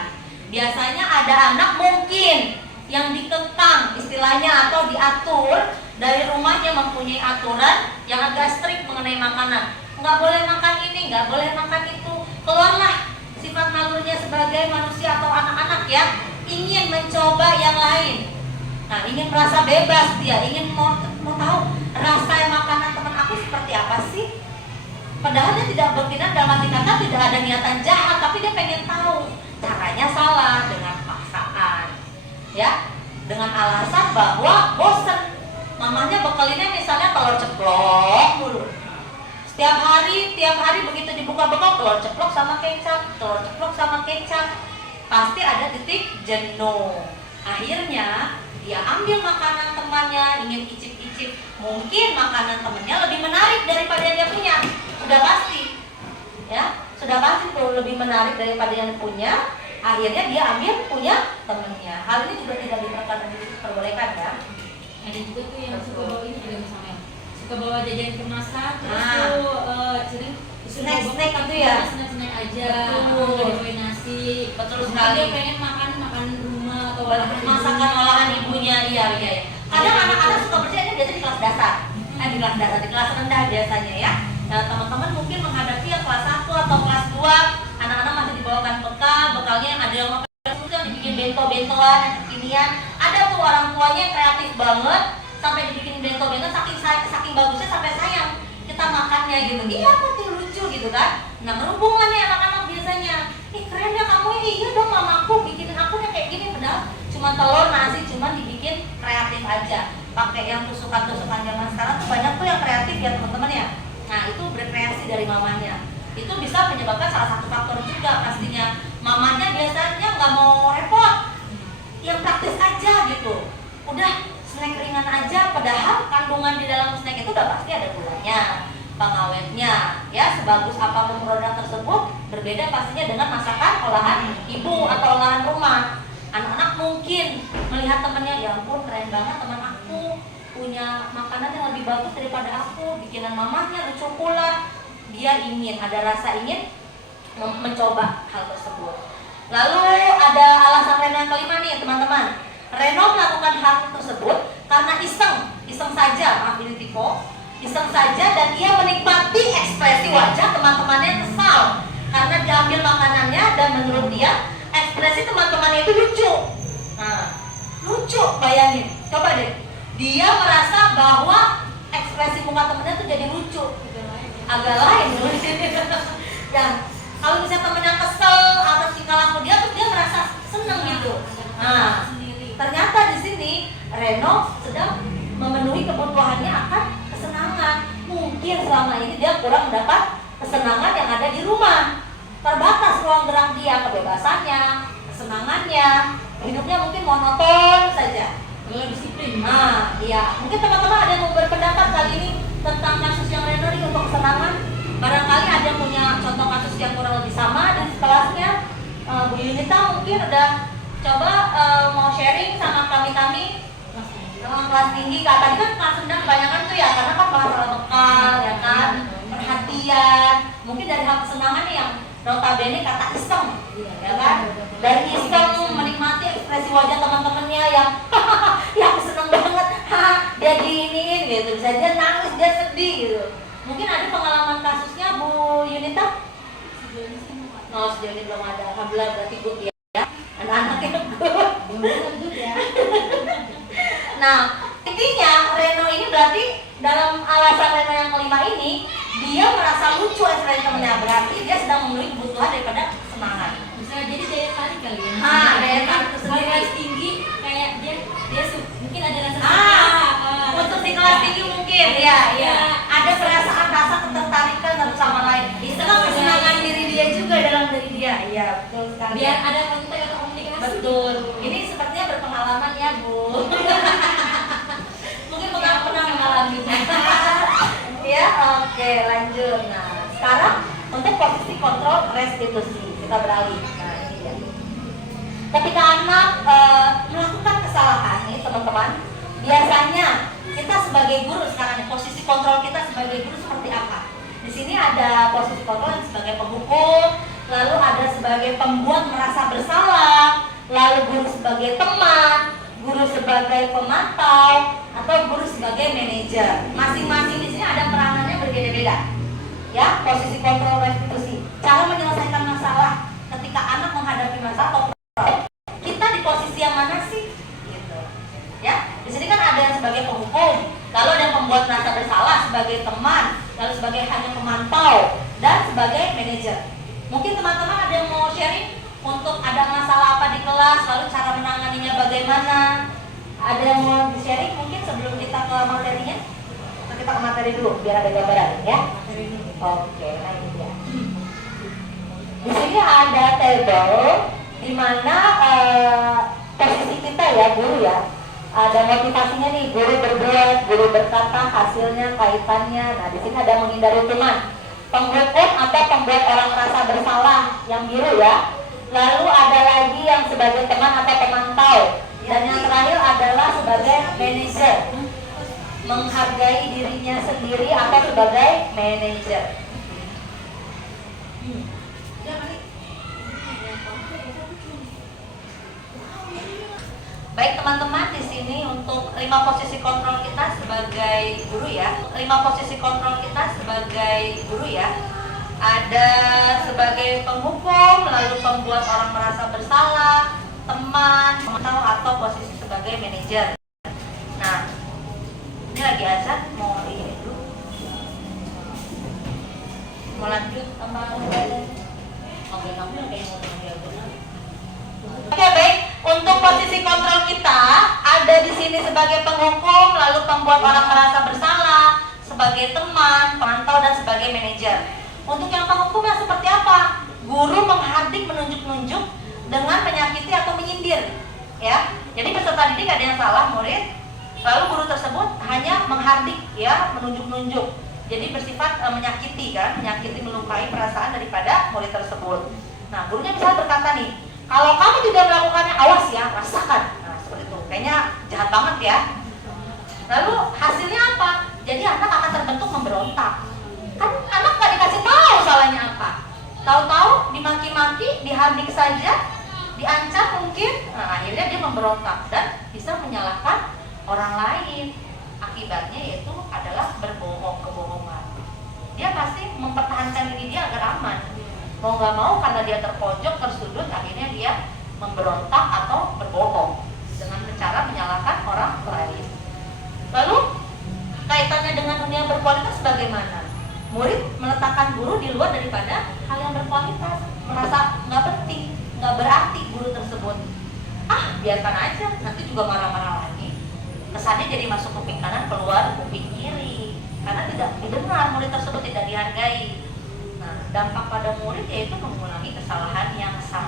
Biasanya ada anak mungkin yang dikekang istilahnya atau diatur dari rumahnya, mempunyai aturan yang agak strict mengenai makanan. Nggak boleh makan ini, nggak boleh makan itu. Keluarlah sifat nalurnya sebagai manusia atau anak-anak ya, ingin mencoba yang lain. Nah, ingin merasa bebas, dia ingin mau tahu rasa makanan teman aku seperti apa sih. Padahal dia tidak bertindak dalam arti kata tidak ada niatan jahat, tapi dia pengen tahu. Caranya salah dengan paksaan, ya, dengan alasan bahwa bosen. Mamanya bekalinnya misalnya telur ceplok dulu. Tiap hari begitu dibuka-buka telur ceplok sama kecap, telur ceplok sama kecap. Pasti ada titik jenuh. Akhirnya dia ambil makanan temannya, ingin icip-icip. Mungkin makanan temannya lebih menarik daripada yang dia punya. Sudah pasti. Ya, sudah pasti tuh lebih menarik daripada yang punya. Akhirnya dia ambil punya temannya. Hal ini juga tidak diperbolehkan ya. Ada juga tuh yang suka bawa ini juga misalnya, suka bawa jajan kemasan, terus Ah. tuh sering Snack itu ya? snack aja, Betul. nggak dibawain nasi. Betul Terus sekali. dia pengen makan rumah atau Masakan olahan ibunya, iya. Kadang anak-anak suka bercanda biasanya di kelas dasar, di kelas rendah biasanya ya. Nah, teman-teman mungkin menghadapi yang kelas 1 atau kelas 2, anak-anak masih dibawakan bekalnya ada yang dibikin bento-bentoan yang kekinian. Ada tuh orang tuanya yang kreatif banget sampai dibikin bento-bento saking bagusnya sampai sayang kita makannya gitu. Iya, pasti lucu gitu kan. Nah, berhubungan nih anak-anak biasanya. Keren ya kamu ini. Iya dong, mamaku bikinin aku yang kayak gini, padahal cuma telur nasi, cuma dibikin kreatif aja. Pakai yang tusukan-tusukan zaman sekarang tuh banyak tuh yang kreatif ya teman-teman ya. Nah, itu berkreasi dari mamanya. Itu bisa menyebabkan salah satu faktor juga pastinya. Mamanya biasanya nggak mau repot, yang praktis aja gitu. Udah snack ringan aja, padahal kandungan di dalam snack itu udah pasti ada gulanya, pengawetnya, ya. Sebagus apapun produk tersebut, berbeda pastinya dengan masakan olahan ibu atau olahan rumah. Anak-anak mungkin melihat temennya, ya ampun keren banget teman aku, punya makanan yang lebih bagus daripada aku, bikinan mamahnya lucu pula. Dia ingin, ada rasa ingin mencoba hal tersebut. Lalu ada alasan Reno yang kelima nih teman-teman. Reno melakukan hal tersebut karena iseng saja, maaf ini tipe, iseng saja, dan ia menikmati ekspresi wajah teman-temannya yang kesal karena diambil makanannya, dan menurut dia ekspresi teman-temannya itu lucu. Nah, lucu, bayangin, coba deh, dia merasa bahwa ekspresi muka temennya tuh jadi lucu, agak lain. Dan kalau misalnya temennya kesel atas tingkah laku dia, terus dia merasa seneng gitu. Nah, ternyata di sini Reno sedang memenuhi kebutuhannya akan kesenangan. Mungkin selama ini dia kurang mendapat kesenangan yang ada di rumah. dia kebebasannya, kesenangannya, hidupnya mungkin monoton saja. Kalau disiplin. Nah, iya. Mungkin teman-teman ada yang mau berpendapat kali ini tentang kasus yang Reno ini untuk kesenangan. Barangkali ada yang punya contoh kasus yang kurang lebih sama di kelasnya. Bu Yunita mungkin udah coba mau sharing sama kami-kami kelas tinggi. Tadi kan kelas rendah kebanyakan tuh ya, karena kan masalah bekal, ya kan, perhatian. Mungkin dari hal kesenangan nih yang notabene kata iseng, ya kan? Dari iseng menikmati ekspresi wajah teman-temannya yang ya aku seneng banget, dia diinin gitu, bisa dia nangis, dia sedih gitu. Mungkin ada pengalaman kasusnya Bu Yunita? Oh, sejauh ini belum ada. Alhamdulillah berarti good ya. Anak-anaknya good ya. Nah, intinya Reno ini berarti dalam alasan Reno yang kelima ini, dia merasa lucu ekspresi temennya, berarti dia sedang memenuhi kebutuhan daripada kesenangan. Bisa jadi daya tarik kali ya. Daya tarik itu sendiri. Kelas tinggi kayak dia mungkin ada rasa Untuk di kelas tinggi mungkin, ya. Ada perasaan rasa ketertarikan satu sama lain. Itu kan kesenangan diri dia juga dalam diri dia. Iya, betul sekali. biar ada kontak atau komunikasi. Betul. Ini sepertinya berpengalaman ya, Bu. Mungkin pernah mengalami. Ya, oke, lanjut. Nah, sekarang untuk posisi kontrol restitusi kita beralih. Nah, ini dia. Ketika anak melakukan kesalahan nih, teman-teman, biasanya kita sebagai guru sekarang nih, posisi kontrol kita sebagai guru seperti apa? Di sini ada posisi kontrol yang sebagai penghukum, lalu ada sebagai pembuat merasa bersalah, lalu guru sebagai teman, guru sebagai pemantau, atau guru sebagai manajer. Masing-masing di sini ada peranannya berbeda-beda. Ya, posisi kontrol restitusi. Cara menyelesaikan masalah ketika anak menghadapi masalah atau problem, kita di posisi yang mana sih? Gitu. Ya, di sini kan ada yang sebagai penghukum, lalu ada yang pembuat merasa bersalah sebagai teman, lalu sebagai hanya pemantau, dan sebagai manajer. Mungkin teman-teman ada yang mau sharing untuk ada masalah apa di kelas, lalu cara menanganinya bagaimana? Ada yang mau di-sharing mungkin sebelum kita ke materinya? Atau kita ke materi dulu biar ada gambaran ya? Oke, nah ini dia. Di sini ada table di mana posisi kita ya, guru ya. Ada motivasinya nih, guru berbuat, guru berkata, hasilnya, kaitannya. Nah, di sini ada menghindari hukuman, penghukum atau pembuat orang merasa bersalah, yang biru ya. Lalu ada lagi yang sebagai teman atau pemantau, dan yang terakhir adalah sebagai manajer, menghargai dirinya sendiri atau sebagai manajer. Baik teman-teman, di sini untuk 5 posisi kontrol kita sebagai guru ya. 5 posisi kontrol kita sebagai guru ya. Ada sebagai penghukum, lalu pembuat orang merasa bersalah, teman, pemantau, atau posisi sebagai manajer. Nah, ini lagi azan, mau ini dulu. Mau lanjut sama oke, kamu yang kayak mau diagonal. Oke, baik. Untuk posisi kontrol kita ada di sini sebagai penghukum, lalu pembuat orang merasa bersalah, sebagai teman, pemantau, dan sebagai manajer. Untuk yang penghukumnya seperti apa? Guru menghardik, menunjuk-nunjuk dengan menyakiti atau menyindir, ya. Jadi peserta didik ada yang salah, murid, lalu guru tersebut hanya menghardik, ya, menunjuk-nunjuk. Jadi bersifat menyakiti, kan, menyakiti, melukai perasaan daripada murid tersebut. Nah, gurunya bisa berkata nih, kalau kamu tidak melakukannya, awas ya, rasakan. Nah, seperti itu. Kayaknya jahat banget ya. Lalu hasilnya apa? Jadi anak akan terbentuk memberontak. Kan anak gak dikasih tahu salahnya apa. Tahu-tahu dimaki-maki, dihardik saja, diancam mungkin. Nah, akhirnya dia memberontak dan bisa menyalahkan orang lain. Akibatnya yaitu adalah berbohong, kebohongan. Dia pasti mempertahankan diri dia agar aman. Mau gak mau karena dia terpojok, tersudut, akhirnya dia memberontak atau berbohong dengan cara menyalahkan orang lain. Lalu kaitannya dengan dunia berkualitas bagaimana? Murid meletakkan guru di luar daripada hal yang berkualitas, merasa nggak penting, nggak berarti guru tersebut. Ah, biarkan aja, nanti juga marah-marah lagi. Kesannya jadi masuk kuping kanan, keluar kuping kiri, karena tidak didengar, murid tersebut tidak dihargai. Dampak pada murid yaitu mengulangi kesalahan yang sama.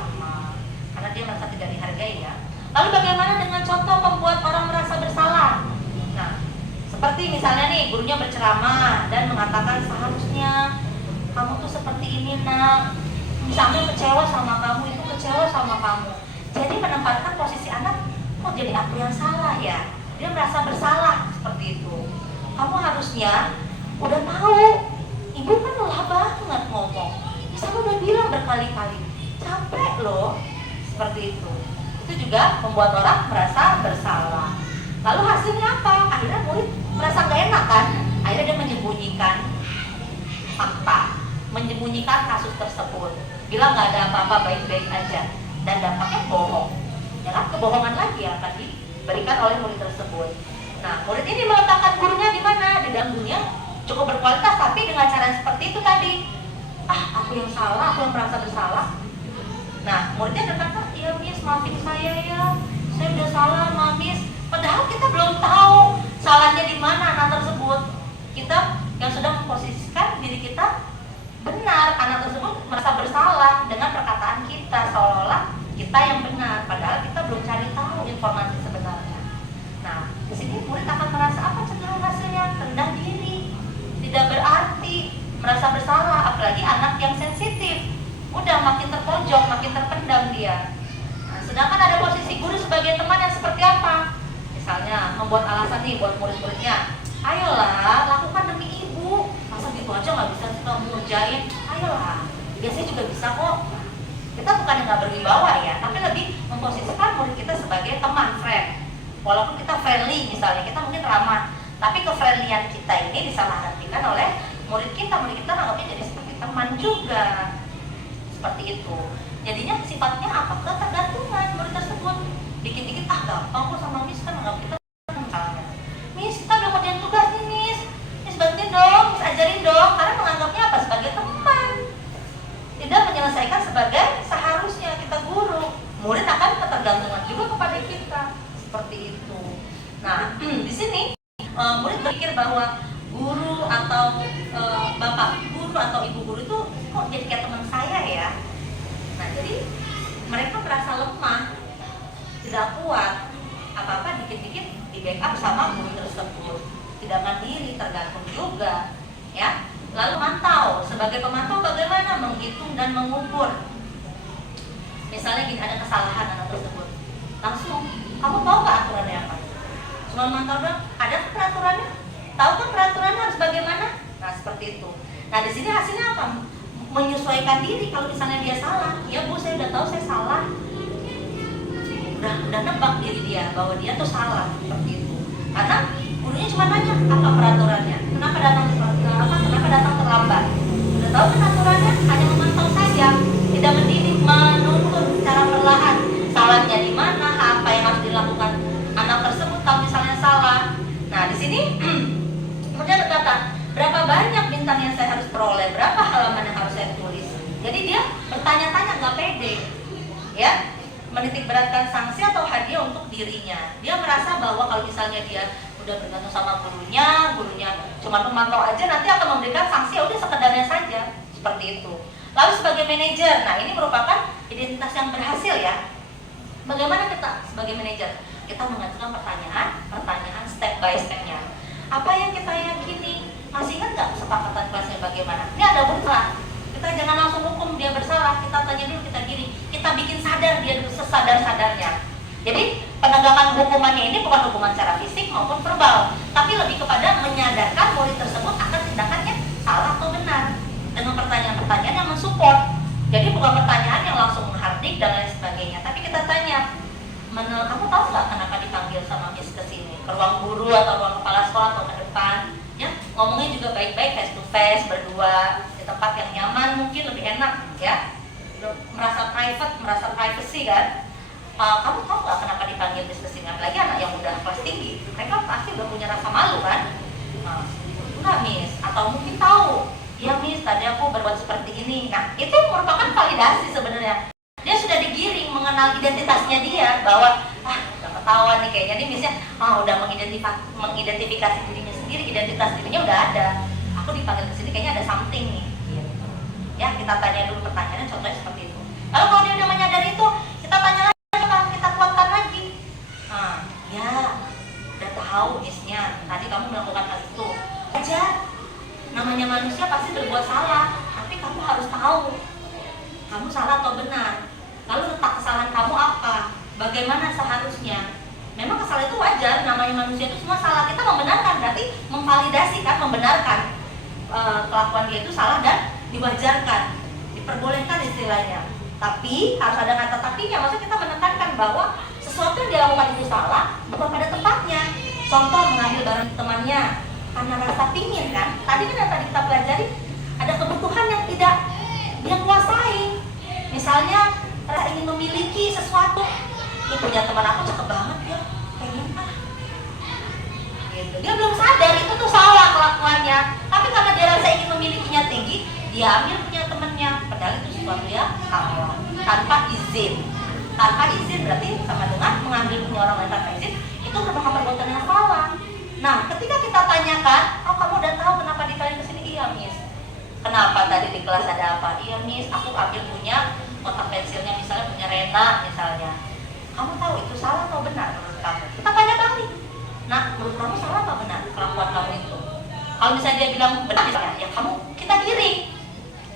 berceramah dan mengatakan seharusnya kamu tuh seperti ini nak, misalnya kecewa sama kamu, itu kecewa sama kamu. Jadi menempatkan posisi anak, kok jadi aku yang salah ya, dia merasa bersalah seperti itu. Kamu harusnya udah tahu, ibu kan lelah banget ngomong, saya udah bilang berkali-kali, capek loh, seperti itu. Itu juga membuat orang merasa bersalah. Lalu hasilnya apa? Akhirnya murid merasa gak enak kan? Akhirnya dia menyembunyikan fakta, menyembunyikan kasus tersebut, bilang gak ada apa-apa, baik-baik aja, dan dampaknya bohong. Ya kan? Kebohongan lagi yang akan diberikan oleh murid tersebut. Nah, murid ini meletakkan gurunya di mana? Di dalam dunia cukup berkualitas, tapi dengan cara seperti itu tadi. Aku yang salah, aku yang merasa bersalah. Nah, muridnya berkata, iya miss, maafin saya ya, saya udah salah ma miss. Padahal kita belum tahu salahnya di mana anak tersebut. Kita yang sudah memposisikan diri kita benar, anak tersebut merasa bersalah dengan perkataan kita, seolah-olah kita yang benar, padahal kita belum cari tahu informasi sebenarnya. Nah, di sini murid akan merasa apa cenderung hasilnya? Rendah diri, tidak berarti, merasa bersalah, apalagi anak yang sensitif, udah makin terpojok, makin terpendam dia. Nah, sedangkan ada posisi guru sebagai teman yang seperti apa? Misalnya membuat alasan nih buat murid-muridnya, ayolah lakukan demi ibu, masa gitu aja nggak bisa sih kamu ngerjain, ayolah, biasanya juga bisa kok. Kita bukan nggak berwibawa ya, tapi lebih memposisikan murid kita sebagai teman, friend. Walaupun kita friendly misalnya, kita mungkin ramah, tapi kefriendlian kita ini disalahartikan oleh murid kita anggapnya jadi seperti teman juga, seperti itu. Jadinya sifatnya apa? Ketergantungan murid tersebut. Dikit-dikit gampang kok sama miss, kan anggap kita misalnya, miss kita udah ngerjain tugas nih miss bantuin dong, miss ajarin dong, karena menganggapnya apa? Sebagai teman, tidak menyelesaikan sebagai seharusnya kita guru. Murid akan ketergantungan juga kepada kita, seperti itu. Nah, di sini murid berpikir bahwa guru atau bapak guru atau ibu guru itu kok jadi kayak teman saya ya. Nah, jadi mereka merasa lemah, tidak kuat, apa-apa dikit-dikit di backup sama guru tersebut, tidak mandiri, tergantung juga ya. Lalu mantau, sebagai pemantau bagaimana menghitung dan mengukur. Misalnya gini, ada kesalahan anak tersebut, langsung kamu tahu nggak aturannya apa? Cuma mantau dong, ada peraturannya? Tahu kan peraturannya harus bagaimana? Nah, seperti itu. Nah, di sini hasilnya apa? Menyesuaikan diri. Kalau misalnya dia salah, ya bu saya udah tahu saya salah, udah nebak diri dia bahwa dia tuh salah, seperti itu. Karena gurunya cuma nanya apa peraturannya, kenapa datang terlambat. Udah tahu kan aturannya, hanya memantau saja, tidak mendidik, menuntun secara perlahan salahnya di mana, apa yang harus dilakukan anak tersebut kalau misalnya salah. Nah, di sini kemudian berkata, berapa banyak bintang yang saya harus peroleh, berapa halaman yang harus saya tulis. Jadi dia bertanya-tanya, nggak pede, ya, menitik beratkan sanksi atau hadiah untuk dirinya. Dia merasa bahwa kalau misalnya dia udah bergantung sama gurunya cuma memantau aja, nanti akan memberikan sanksi, ya udah sekedarnya saja, seperti itu. Lalu sebagai manajer, nah ini merupakan identitas yang berhasil ya. Bagaimana kita sebagai manajer? Kita mengajukan pertanyaan step by stepnya. Apa yang kita yakini? Masih ingat nggak kesepakatan kelasnya bagaimana? Ini ada murid, kita jangan langsung hukum dia bersalah, kita tanya dulu, kita gini, kita bikin sadar dia dulu sesadar-sadarnya. Jadi penegakan hukumannya ini bukan hukuman secara fisik maupun verbal, tapi lebih kepada menyadarkan murid tersebut akan tindakannya salah atau benar dengan pertanyaan-pertanyaan yang mensupport. Jadi bukan pertanyaan yang langsung menghardik dan lain sebagainya, tapi kita tanya, kamu tahu nggak kenapa dipanggil sama miss ke sini, ke ruang guru atau ruang kepala sekolah atau ke depan? Ya, ngomongnya juga baik-baik, face to face, berdua di tempat yang nyaman, mungkin lebih enak ya, merasa private, merasa privacy kan. Kamu tahu nggak kenapa dipanggil miss ke sini? Apalagi anak yang udah kelas tinggi, mereka pasti udah punya rasa malu kan. Enggak miss, atau mungkin tahu, ya miss tadi aku berbuat seperti ini. Nah, itu merupakan validasi sebenarnya. Dia sudah digiring mengenal identitasnya dia, bahwa udah ketahuan nih kayaknya nih missnya udah mengidentifikasi dirinya sendiri, identitas dirinya udah ada. Aku dipanggil ke sini kayaknya ada something nih. Gitu. Ya, kita tanya dulu pertanyaannya, contohnya seperti itu. Lalu kalau dia udah menyadari itu, kita tanya lagi, kita kuatkan lagi. Ya, udah tahu missnya, tadi kamu melakukan hal itu. Ajar benar. Lalu letak kesalahan kamu apa? Bagaimana seharusnya? Memang kesalahan itu wajar, namanya manusia itu semua salah. Kita membenarkan, berarti memvalidasi kan, membenarkan kelakuan dia itu salah dan diwajarkan, diperbolehkan istilahnya. Tapi harus ada kata tapinya, maksudnya kita menekankan bahwa sesuatu yang dilakukan itu salah bukan pada tempatnya. Contoh mengambil barang temannya karena rasa pingin kan. Tadi kan yang tadi kita pelajari ada kebutuhan yang tidak dia kuasai. Misalnya rasa ingin memiliki sesuatu. Ini punya teman aku cakep banget ya, pengen ah. Gitu. Dia belum sadar itu tuh salah kelakuannya. Tapi karena dia rasa ingin memilikinya tinggi, dia ambil punya temannya. Padahal itu sesuatu yang salah tanpa izin. Tanpa izin berarti sama dengan mengambil punya orang lain tanpa izin. Itu merupakan perbuatan yang salah. Nah, ketika kita tanyakan, oh kamu udah tahu kenapa dikalian kesini? Iya miss. Kenapa tadi di kelas ada apa? Iya miss, aku ambil punya kotak pensilnya, misalnya punya Rena misalnya. Kamu tahu itu salah atau benar menurut kamu? Kita tanya balik. Nah, menurut kamu salah atau benar kelakuan kamu itu? Kalau misalnya dia bilang benar, ya kamu kita giring.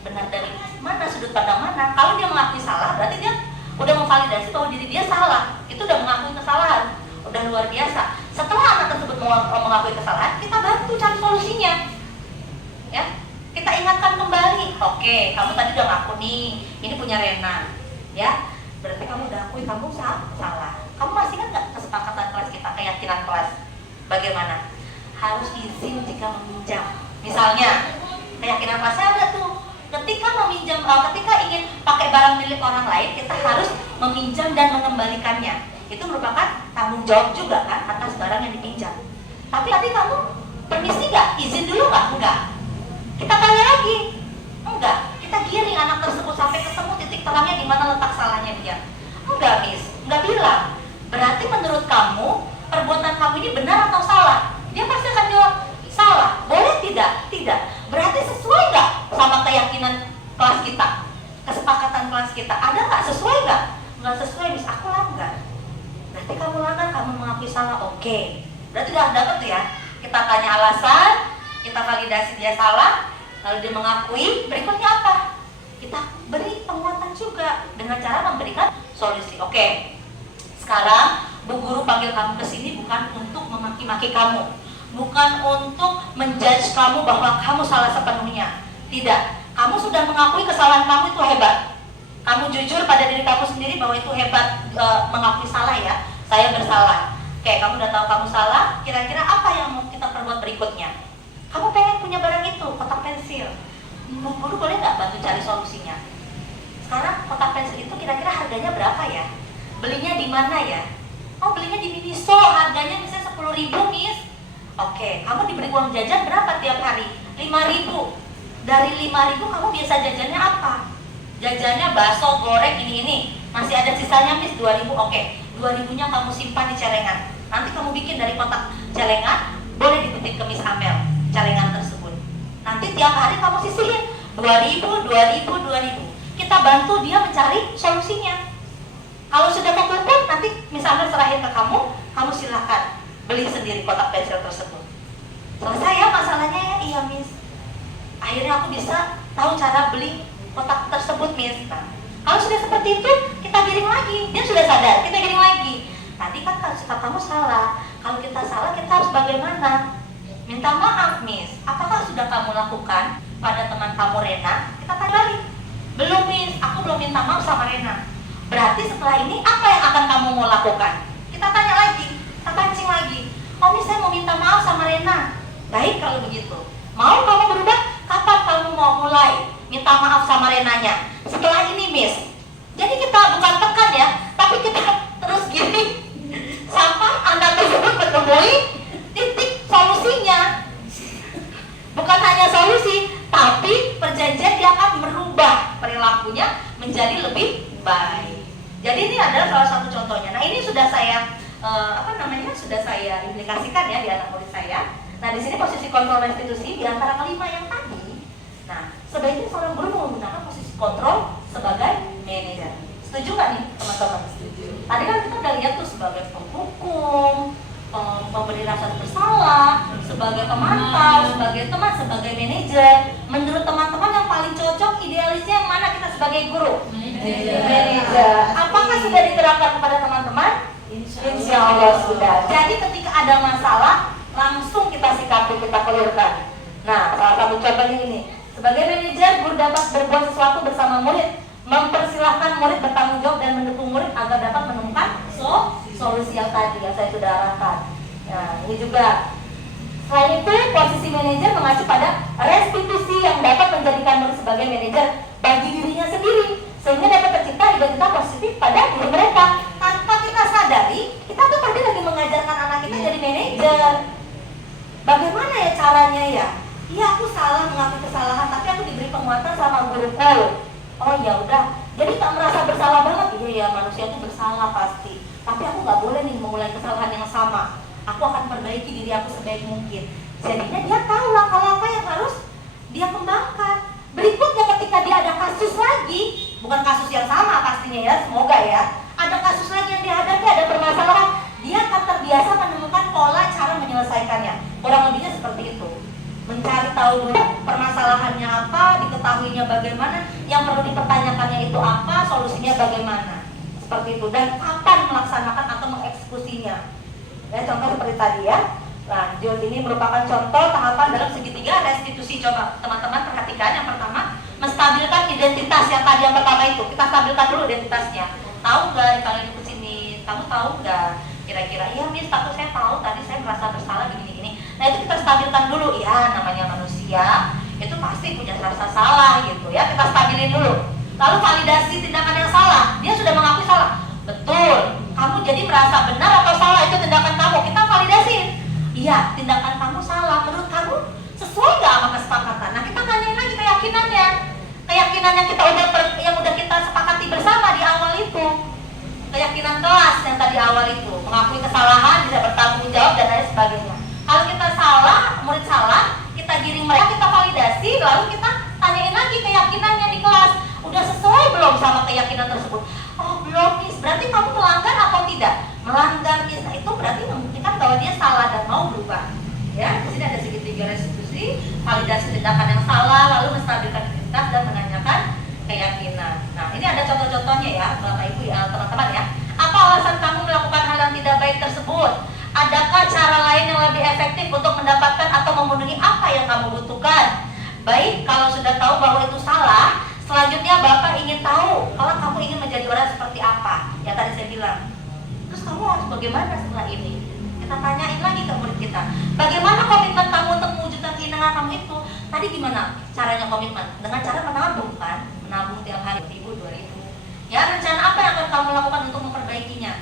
Benar dari mana, sudut pandang mana? Kalau dia mengakui salah, berarti dia udah memvalidasi bahwa diri dia salah. Itu udah mengakui kesalahan. Udah luar biasa. Setelah anak tersebut mengakui kesalahan, kita bantu cari solusinya. Ya, kita ingatkan kembali. Oke, kamu tadi udah ngaku nih, ini punya Rena. Ya, berarti kamu udah akui kamu salah. Kamu masih kan nggak kesepakatan kelas kita, keyakinan kelas? Bagaimana? Harus izin jika meminjam. Misalnya, keyakinan kelasnya ada tuh. Ketika meminjam, ketika ingin pakai barang milik orang lain, kita harus meminjam dan mengembalikannya. Itu merupakan tanggung jawab juga kan atas barang yang dipinjam. Tapi tadi kamu permisi nggak? Izin dulu nggak? Enggak. Kita tanya lagi. Enggak. Kita giring anak tersebut sampai ketemu titik terangnya di mana letak salahnya dia. Enggak miss, enggak bilang. Berarti menurut kamu perbuatan kamu ini benar atau salah? Dia pasti akan jawab salah. Boleh tidak? Tidak. Berarti sesuai nggak sama keyakinan kelas kita? Kesepakatan kelas kita ada nggak? Sesuai nggak? Nggak sesuai miss, aku langgar. Berarti kamu langgar, kamu mengakui salah. Oke. Berarti udah dapat tuh ya. Kita tanya alasan, kita validasi dia salah, lalu dia mengakui. Berikutnya apa? Kita beri penguatan juga dengan cara memberikan solusi. Oke. Sekarang Bu Guru panggil kamu ke sini bukan untuk memaki-maki kamu, bukan untuk menjudge kamu bahwa kamu salah sepenuhnya. Tidak. Kamu sudah mengakui kesalahan kamu, itu hebat. Kamu jujur pada diri kamu sendiri bahwa itu hebat, mengakui salah ya. Saya bersalah. Oke, kamu udah tahu kamu salah. Kira-kira apa yang mau kita perbuat berikutnya? Kamu pengen punya barang itu, kotak pensil. Bu Guru boleh nggak bantu cari solusinya? Sekarang kotak pensil itu kira-kira harganya berapa ya? Belinya di mana ya? Oh, belinya di Miniso, harganya misalnya 10.000 miss. Oke, kamu diberi uang jajan berapa tiap hari? 5.000. Dari 5.000 kamu biasa jajannya apa? Jajannya bakso, goreng, ini. Masih ada sisanya miss 2.000. Oke, 2.000-nya kamu simpan di celengan. Nanti kamu bikin dari kotak celengan, boleh dititip ke Miss Amel celengan tersebut. Nanti tiap hari kamu sisihin 2.000, 2.000, 2.000. Kita bantu dia mencari solusinya. Kalau sudah kekumpul, nanti Miss Amel serahin ke kamu, kamu silakan beli sendiri kotak pensil tersebut. Selesai ya masalahnya ya? Iya miss. Akhirnya aku bisa tahu cara beli kotak tersebut miss. Nah, kalau sudah seperti itu, kita giring lagi. Dia sudah sadar, kita giring lagi. Tadi kan sikap kamu salah. Kalau kita salah, kita harus bagaimana? Minta maaf miss. Apakah sudah kamu lakukan pada teman kamu Rena? Kita tanya balik. Belum miss, aku belum minta maaf sama Rena. Berarti setelah ini apa yang akan kamu mau lakukan? Kita tanya lagi, kita pancing lagi. Oh miss, saya mau minta maaf sama Rena. Baik kalau begitu. Mau kamu berubah? Kapan kamu mau mulai minta maaf sama Renanya? Setelah ini miss. Jadi kita bukan tekan ya, tapi kita terus gini sampai Anda tersebut menemui titik solusinya. Bukan hanya solusi, tapi perjanjian dia akan merubah perilakunya menjadi lebih baik. Jadi ini adalah salah satu contohnya. Nah ini sudah saya sudah saya implikasikan ya di anak murid saya. Nah di sini posisi kontrol restitusi di antara kelima yang tadi. Nah sebaiknya seorang guru menggunakan posisi kontrol sebagai manajer. Setuju nggak nih teman-teman? Setuju. Tadi kan kita udah lihat tuh sebagai penghukum, memberi rasa bersalah, sebagai pemantau, sebagai teman, sebagai manajer. Menurut teman-teman yang paling paling cocok idealisnya yang mana kita sebagai guru? Manajer. Apakah sudah diterapkan kepada teman-teman? Insya Allah sudah. Jadi ketika ada masalah langsung kita sikapi, kita clearkan. Nah, salah satu contohnya ini. Sebagai manajer, guru dapat berbuat sesuatu bersama murid, mempersilahkan murid bertanggung jawab dan mendukung murid agar dapat menemukan solusi yang tadi yang saya sudah arahkan. Nah, ini juga. Selain itu, posisi manajer mengacu pada restitusi yang dapat menjadikan murid sebagai manajer bagi dirinya sendiri, sehingga dapat tercipta identitas positif pada diri mereka. Tanpa kita sadari, kita tuh tadi lagi mengajarkan anak kita jadi manajer. Bagaimana ya caranya ya? Iya, aku salah mengakui kesalahan, tapi aku diberi penguatan sama guruku. Oh ya udah, jadi tak merasa bersalah banget. Iya ya, manusia itu bersalah pasti. Tapi aku nggak boleh nih memulai kesalahan yang sama. Aku akan perbaiki diri aku sebaik mungkin. Jadinya dia tahu langkah-langkah yang harus dia kembangkan. Berikutnya ketika dia ada kasus lagi, bukan kasus yang sama pastinya ya, semoga ya. Ada kasus lagi yang dihadapi, ada permasalahan, dia akan terbiasa menemukan pola cara menyelesaikannya. Kurang lebihnya seperti itu. Mencari tahu dulu permasalahannya apa, diketahuinya bagaimana, yang perlu dipertanyakannya itu apa, solusinya bagaimana. Seperti itu, dan kapan melaksanakan atau mengeksekusinya. Ya, contoh seperti tadi ya. Lanjut, ini merupakan contoh tahapan dalam segitiga restitusi. Coba teman-teman perhatikan. Yang pertama, menstabilkan identitas. Yang tadi yang pertama itu, kita stabilkan dulu identitasnya. Tahu nggak kalian ikut sini? Kamu tahu nggak? Kira-kira, iya Miss, tapi saya tahu tadi saya merasa bersalah begini-gini. Nah itu kita stabilkan dulu. Ya, namanya manusia itu pasti punya rasa salah gitu ya. Kita stabilin dulu. Lalu validasi tindakan yang salah. Dia sudah mengakui salah. Betul. Kamu jadi merasa benar atau salah itu tindakan kamu. Kita validasin. Iya, tindakan kamu salah. Menurut kamu sesuai nggak sama kesepakatan? Nah kita tanyain lagi keyakinannya. Keyakinan yang udah kita sepakati bersama di awal itu. Keyakinan kelas yang tadi awal itu, mengakui kesalahan, bisa bertanggung jawab dan lain sebagainya. Kalau kita salah, murid salah, kita giring mereka, kita validasi, lalu kita tanyain lagi keyakinannya di kelas. Udah sesuai belum sama keyakinan tersebut? Oh belum Miss, berarti kamu melanggar atau tidak? Melanggar Miss, nah itu berarti membuktikan bahwa dia salah dan mau berubah. Ya, di sini ada segitiga restitusi, validasi tindakan yang salah, lalu menstabilkan identitas dan menanyakan keyakinan. Nah, ini ada contoh-contohnya ya, Bapak Ibu ya, teman-teman ya. Apa alasan kamu melakukan hal yang tidak baik tersebut? Adakah cara lain yang lebih efektif untuk mendapatkan atau memenuhi apa yang kamu butuhkan? Baik, kalau sudah tahu bahwa itu salah, selanjutnya Bapak ingin tahu kalau kamu ingin menjadi orang seperti apa. Ya tadi saya bilang. Terus kamu harus bagaimana setelah ini? Kita tanyain lagi ke murid kita. Bagaimana komitmen kamu untuk mewujudkan keinginan kamu itu? Tadi gimana caranya komitmen? Dengan cara menabung kan? Menabung tiap hari 1.000, 2.000. Ya, rencana apa yang akan kamu lakukan untuk memperbaikinya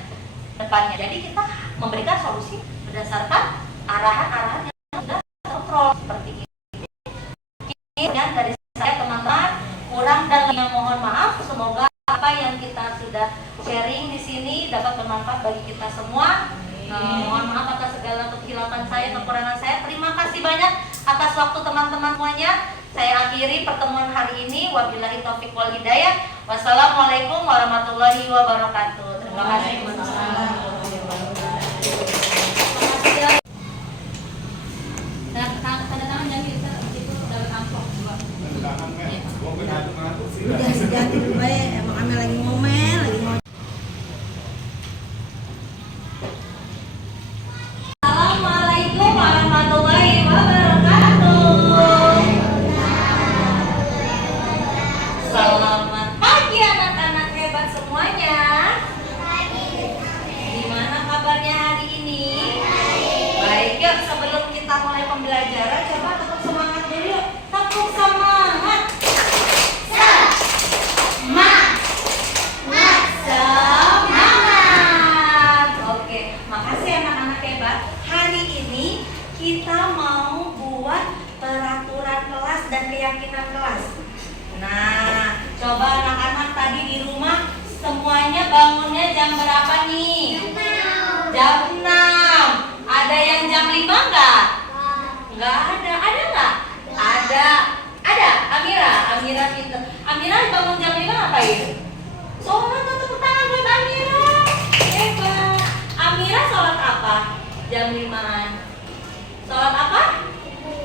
depannya? Jadi kita memberikan solusi berdasarkan arahan-arahan yang sudah terkontrol seperti ini. Dan dari saya teman-teman kurang dan lebih mohon maaf. Semoga apa yang kita sudah sharing di sini dapat bermanfaat bagi kita semua. Mohon maaf atas segala kehilapan saya, kekurangan saya. Terima kasih banyak atas waktu teman-teman semuanya. Saya akhiri pertemuan hari ini. Wabillahi taufiq wal hidayah. Wassalamualaikum warahmatullahi wabarakatuh. Terima kasih. Tanda tangan yang kita itu dapat amplop juga. Udah sejati baik, emang Amel lagi ngomel, lagi mau. Assalamualaikum warahmatullahi wabarakatuh. Selamat pagi anak-anak hebat semuanya. Gimana kabarnya hari ini? Baik, yuk sebelum kita mulai pembelajaran coba tetap semangat dulu yuk. Tetap semangat. Semangat. Oke, makasih anak-anak hebat. Hari ini kita mau buat peraturan kelas dan keyakinan kelas. Nah, coba anak-anak tadi di rumah semuanya bangunnya jam berapa nih? Jam 6. Ada yang jam 5 enggak? Enggak ada. Ada enggak? Ada. Ada. Amira pintar. Amira bangun jam 5 ngapain? Sholat, tepuk tangan buat Amira. Hebat. Amira sholat apa? Jam 5-an. Sholat apa?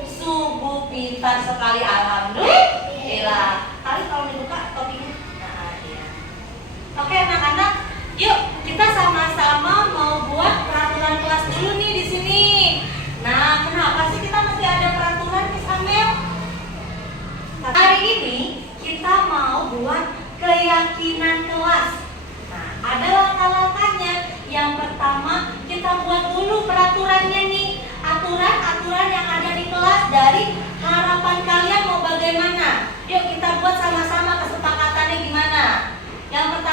Subuh, pintar sekali, alhamdulillah.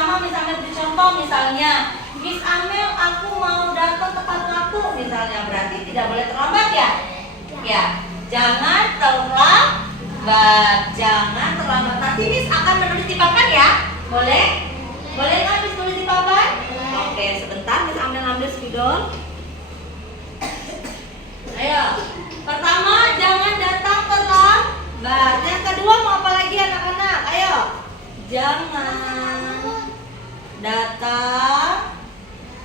pertama misalnya beri contoh, misalnya Miss Amel aku mau datang tepat waktu misalnya, berarti tidak boleh terlambat ya. Ya, jangan terlambat, jangan terlambat. Nanti Miss akan menulis di papan ya, boleh? Boleh nggak Miss tulis di papan? Oke, sebentar Miss Amel ambil spidol. Ayo, pertama jangan datang terlambat. Yang kedua mau apa lagi anak-anak? Ayo, jangan datang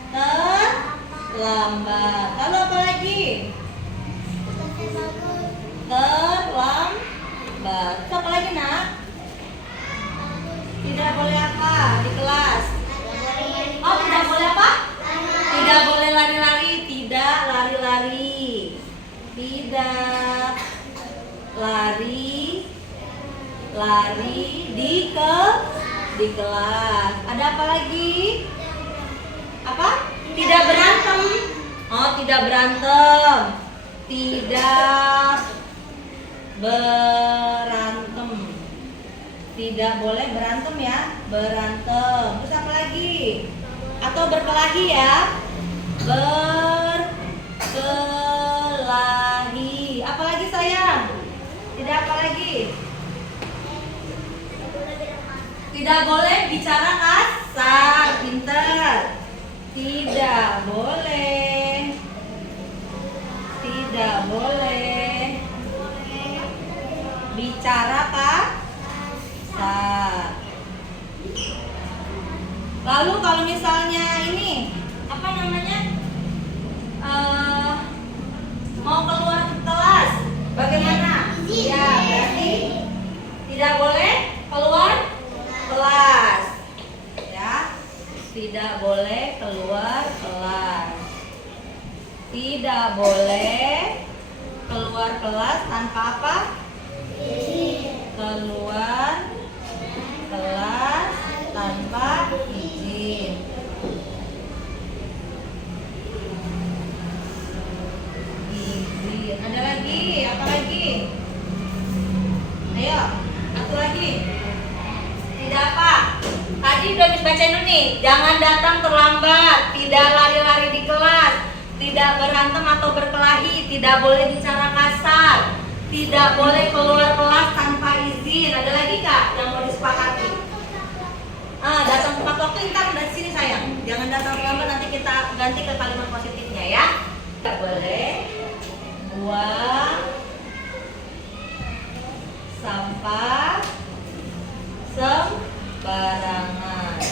terlambat. Lalu apa lagi? Terlambat. Terus apa lagi nak? Tidak boleh apa di kelas? Oh, tidak boleh apa? Tidak boleh lari-lari. Tidak lari-lari. Tidak lari di kelas. Ada apa lagi? Apa? Tidak berantem. Oh, tidak berantem. Tidak berantem. Tidak boleh berantem ya. Berantem. Terus apa lagi? Atau berkelahi ya. Berkelahi. Apa lagi sayang? Tidak apa lagi? Tidak boleh bicara kasar. Pinter. Tidak boleh. Tidak boleh bicara kasar. Lalu kalau misalnya ini apa namanya, mau keluar kelas, bagaimana? Ya, berarti tidak boleh keluar kelas. Ya, tidak boleh keluar kelas. Tidak boleh keluar kelas tanpa apa? Keluar kelas tanpa izin. Izin. Ada lagi? Apa lagi? Ayo, satu lagi. Tidak apa? Tadi udah dibacain dulu nih. Jangan datang terlambat. Tidak lari-lari di kelas. Tidak berantem atau berkelahi. Tidak boleh bicara kasar. Tidak boleh keluar kelas tanpa izin. Ada lagi kak yang mau disepakati? Datang tepat waktu, ntar dari sini sayang. Jangan datang terlambat, nanti kita ganti ke kalimat positifnya ya. Tidak boleh buang sampah sembarangan.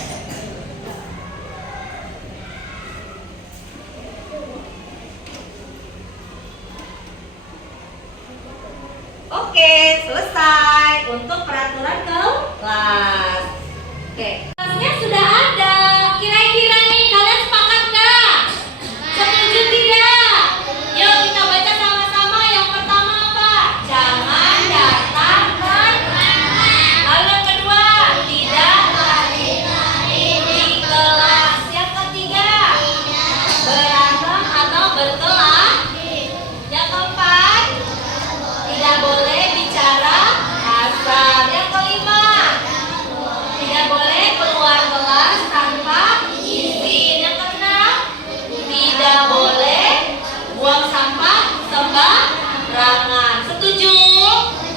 Oke, selesai untuk peraturan kelas. Oke, kelasnya sudah ada. Kira-kira nih kalian sepakat nggak? Setuju tidak? Yuk kita baca sama-sama. Yang pertama apa? Jangan datang terlambat. Lalu yang kedua, tidak lari-lari di kelas. Yang ketiga, berantem atau berkelahi. Yang keempat, tidak boleh bicara kasar. Yang kelima, tidak boleh keluar kelas tanpa izin. Yang keenam, tidak boleh buang sampah sembarangan. Setuju?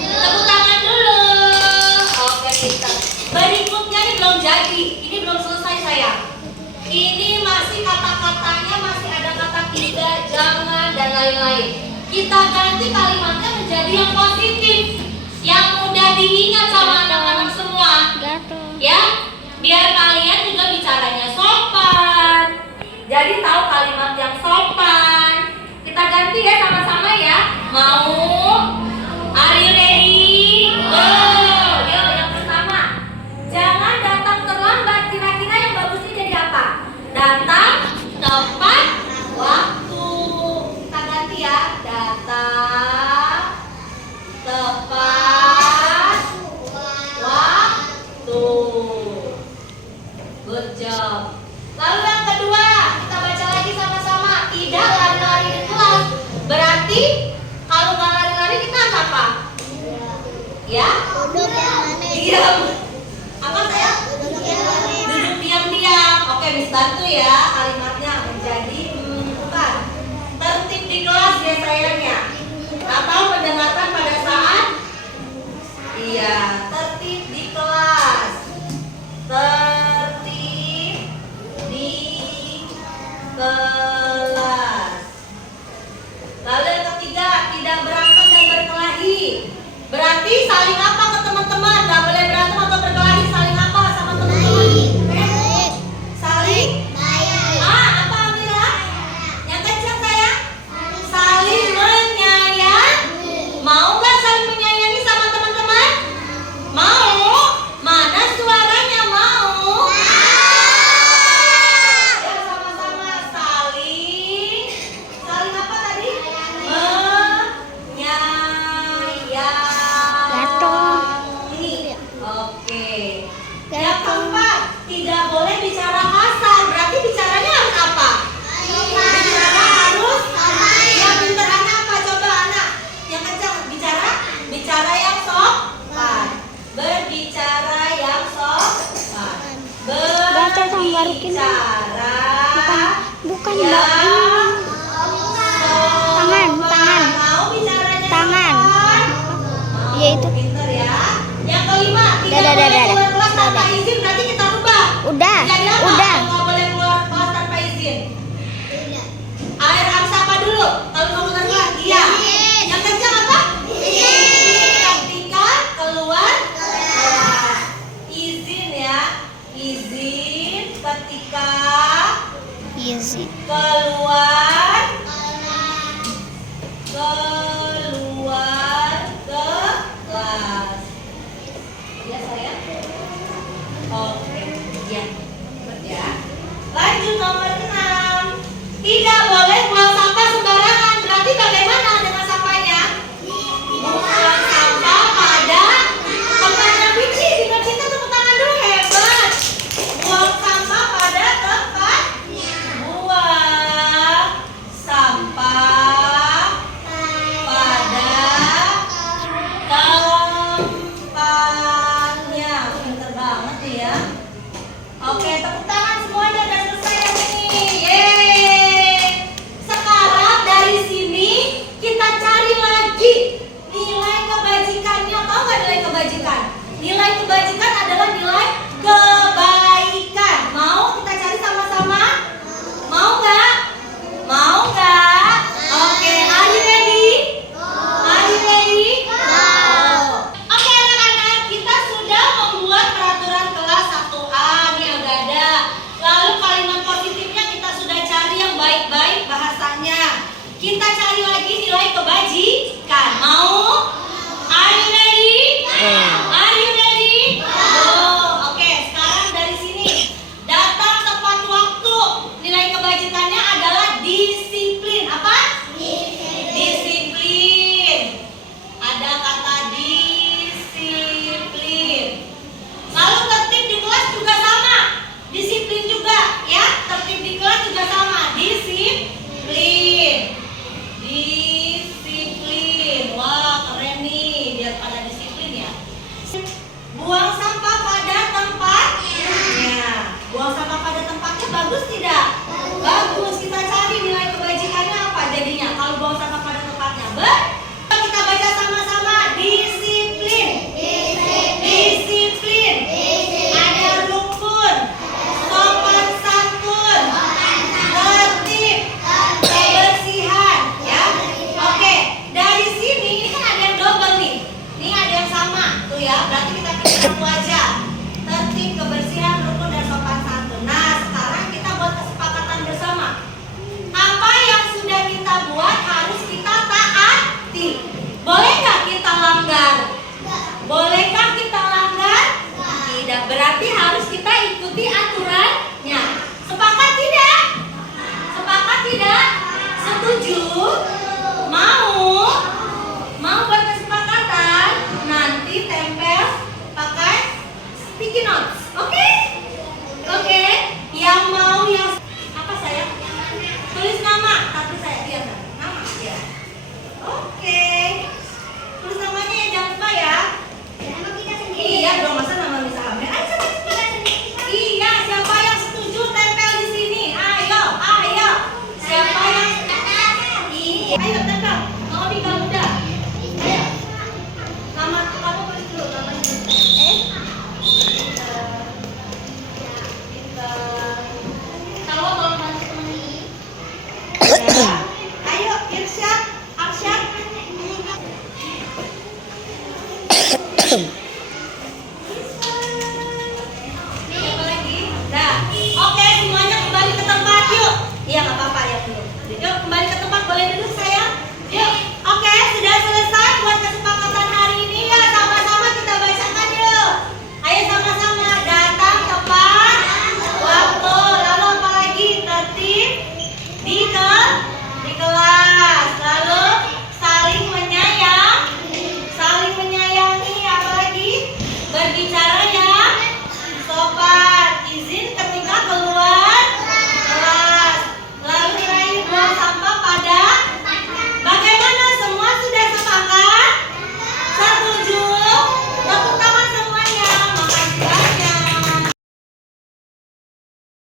Tepuk tangan dulu. Oke, kita. Berikutnya ini belum jadi. Ini belum selesai sayang. Ini masih kata-katanya masih ada kata tidak, jangan dan lain-lain. Kita ganti kalimatnya menjadi yang positif, yang mudah diingat sama anak-anak semua. Ya, biar kalian juga bicaranya sopan. Jadi tahu kalimat yang sopan. Kita ganti ya sama-sama ya. Mau? Are you ready? Go. Yuk, yang pertama, jangan datang terlambat. Kira-kira yang bagusnya jadi apa? Datang tepat waktu. Kita ganti ya. Datang tepat waktu. Good job. Lalu yang kedua, kita baca lagi sama-sama. Tidak lari-lari di kelas. Berarti kalau nggak lari-lari kita apa? Ya? Diam. Apa saya? Duduk diam. bantu ya kalimatnya menjadi bukan tertib di kelas ya sayangnya, atau pendengaran pada saat iya tertib di kelas, tertib di kelas. Lalu yang ketiga, tidak berantem dan berkelahi. Berarti saling apa ke teman-teman? Gak boleh berantem atau berkelahi. Saling apa sama teman-teman? Saling apa Amira? Yang kencang sayang? Saling menyayang. Mau nggak saling menyayangi sama teman-teman? Mau? Mana suaranya mau? Ya sama-sama saling apa tadi? Menyayangi. Oke. Yang keempat, tidak boleh bicara kasar. Berarti bicaranya harus apa? Bicara harus yang pintar anak apa? Coba anak yang kencang bicara yang sopan. Berbicara yang sopan. Berbicara Bukan yang Mbak. Tangan. Mau bicaranya Tangan. sopan? Iya, itu. Pintar ya. Yang kelima, tidak Dah. boleh keluar kelas tanpa izin. Berarti kita rubah. Udah. Jadi apa? Kalau nggak boleh keluar kelas tanpa izin. Air harus apa dulu? Kalau mau keluar kelas, iya. Yang kencang apa? Ketika keluar kelas. Izin ya. Izin ketika Easy. keluar kelas.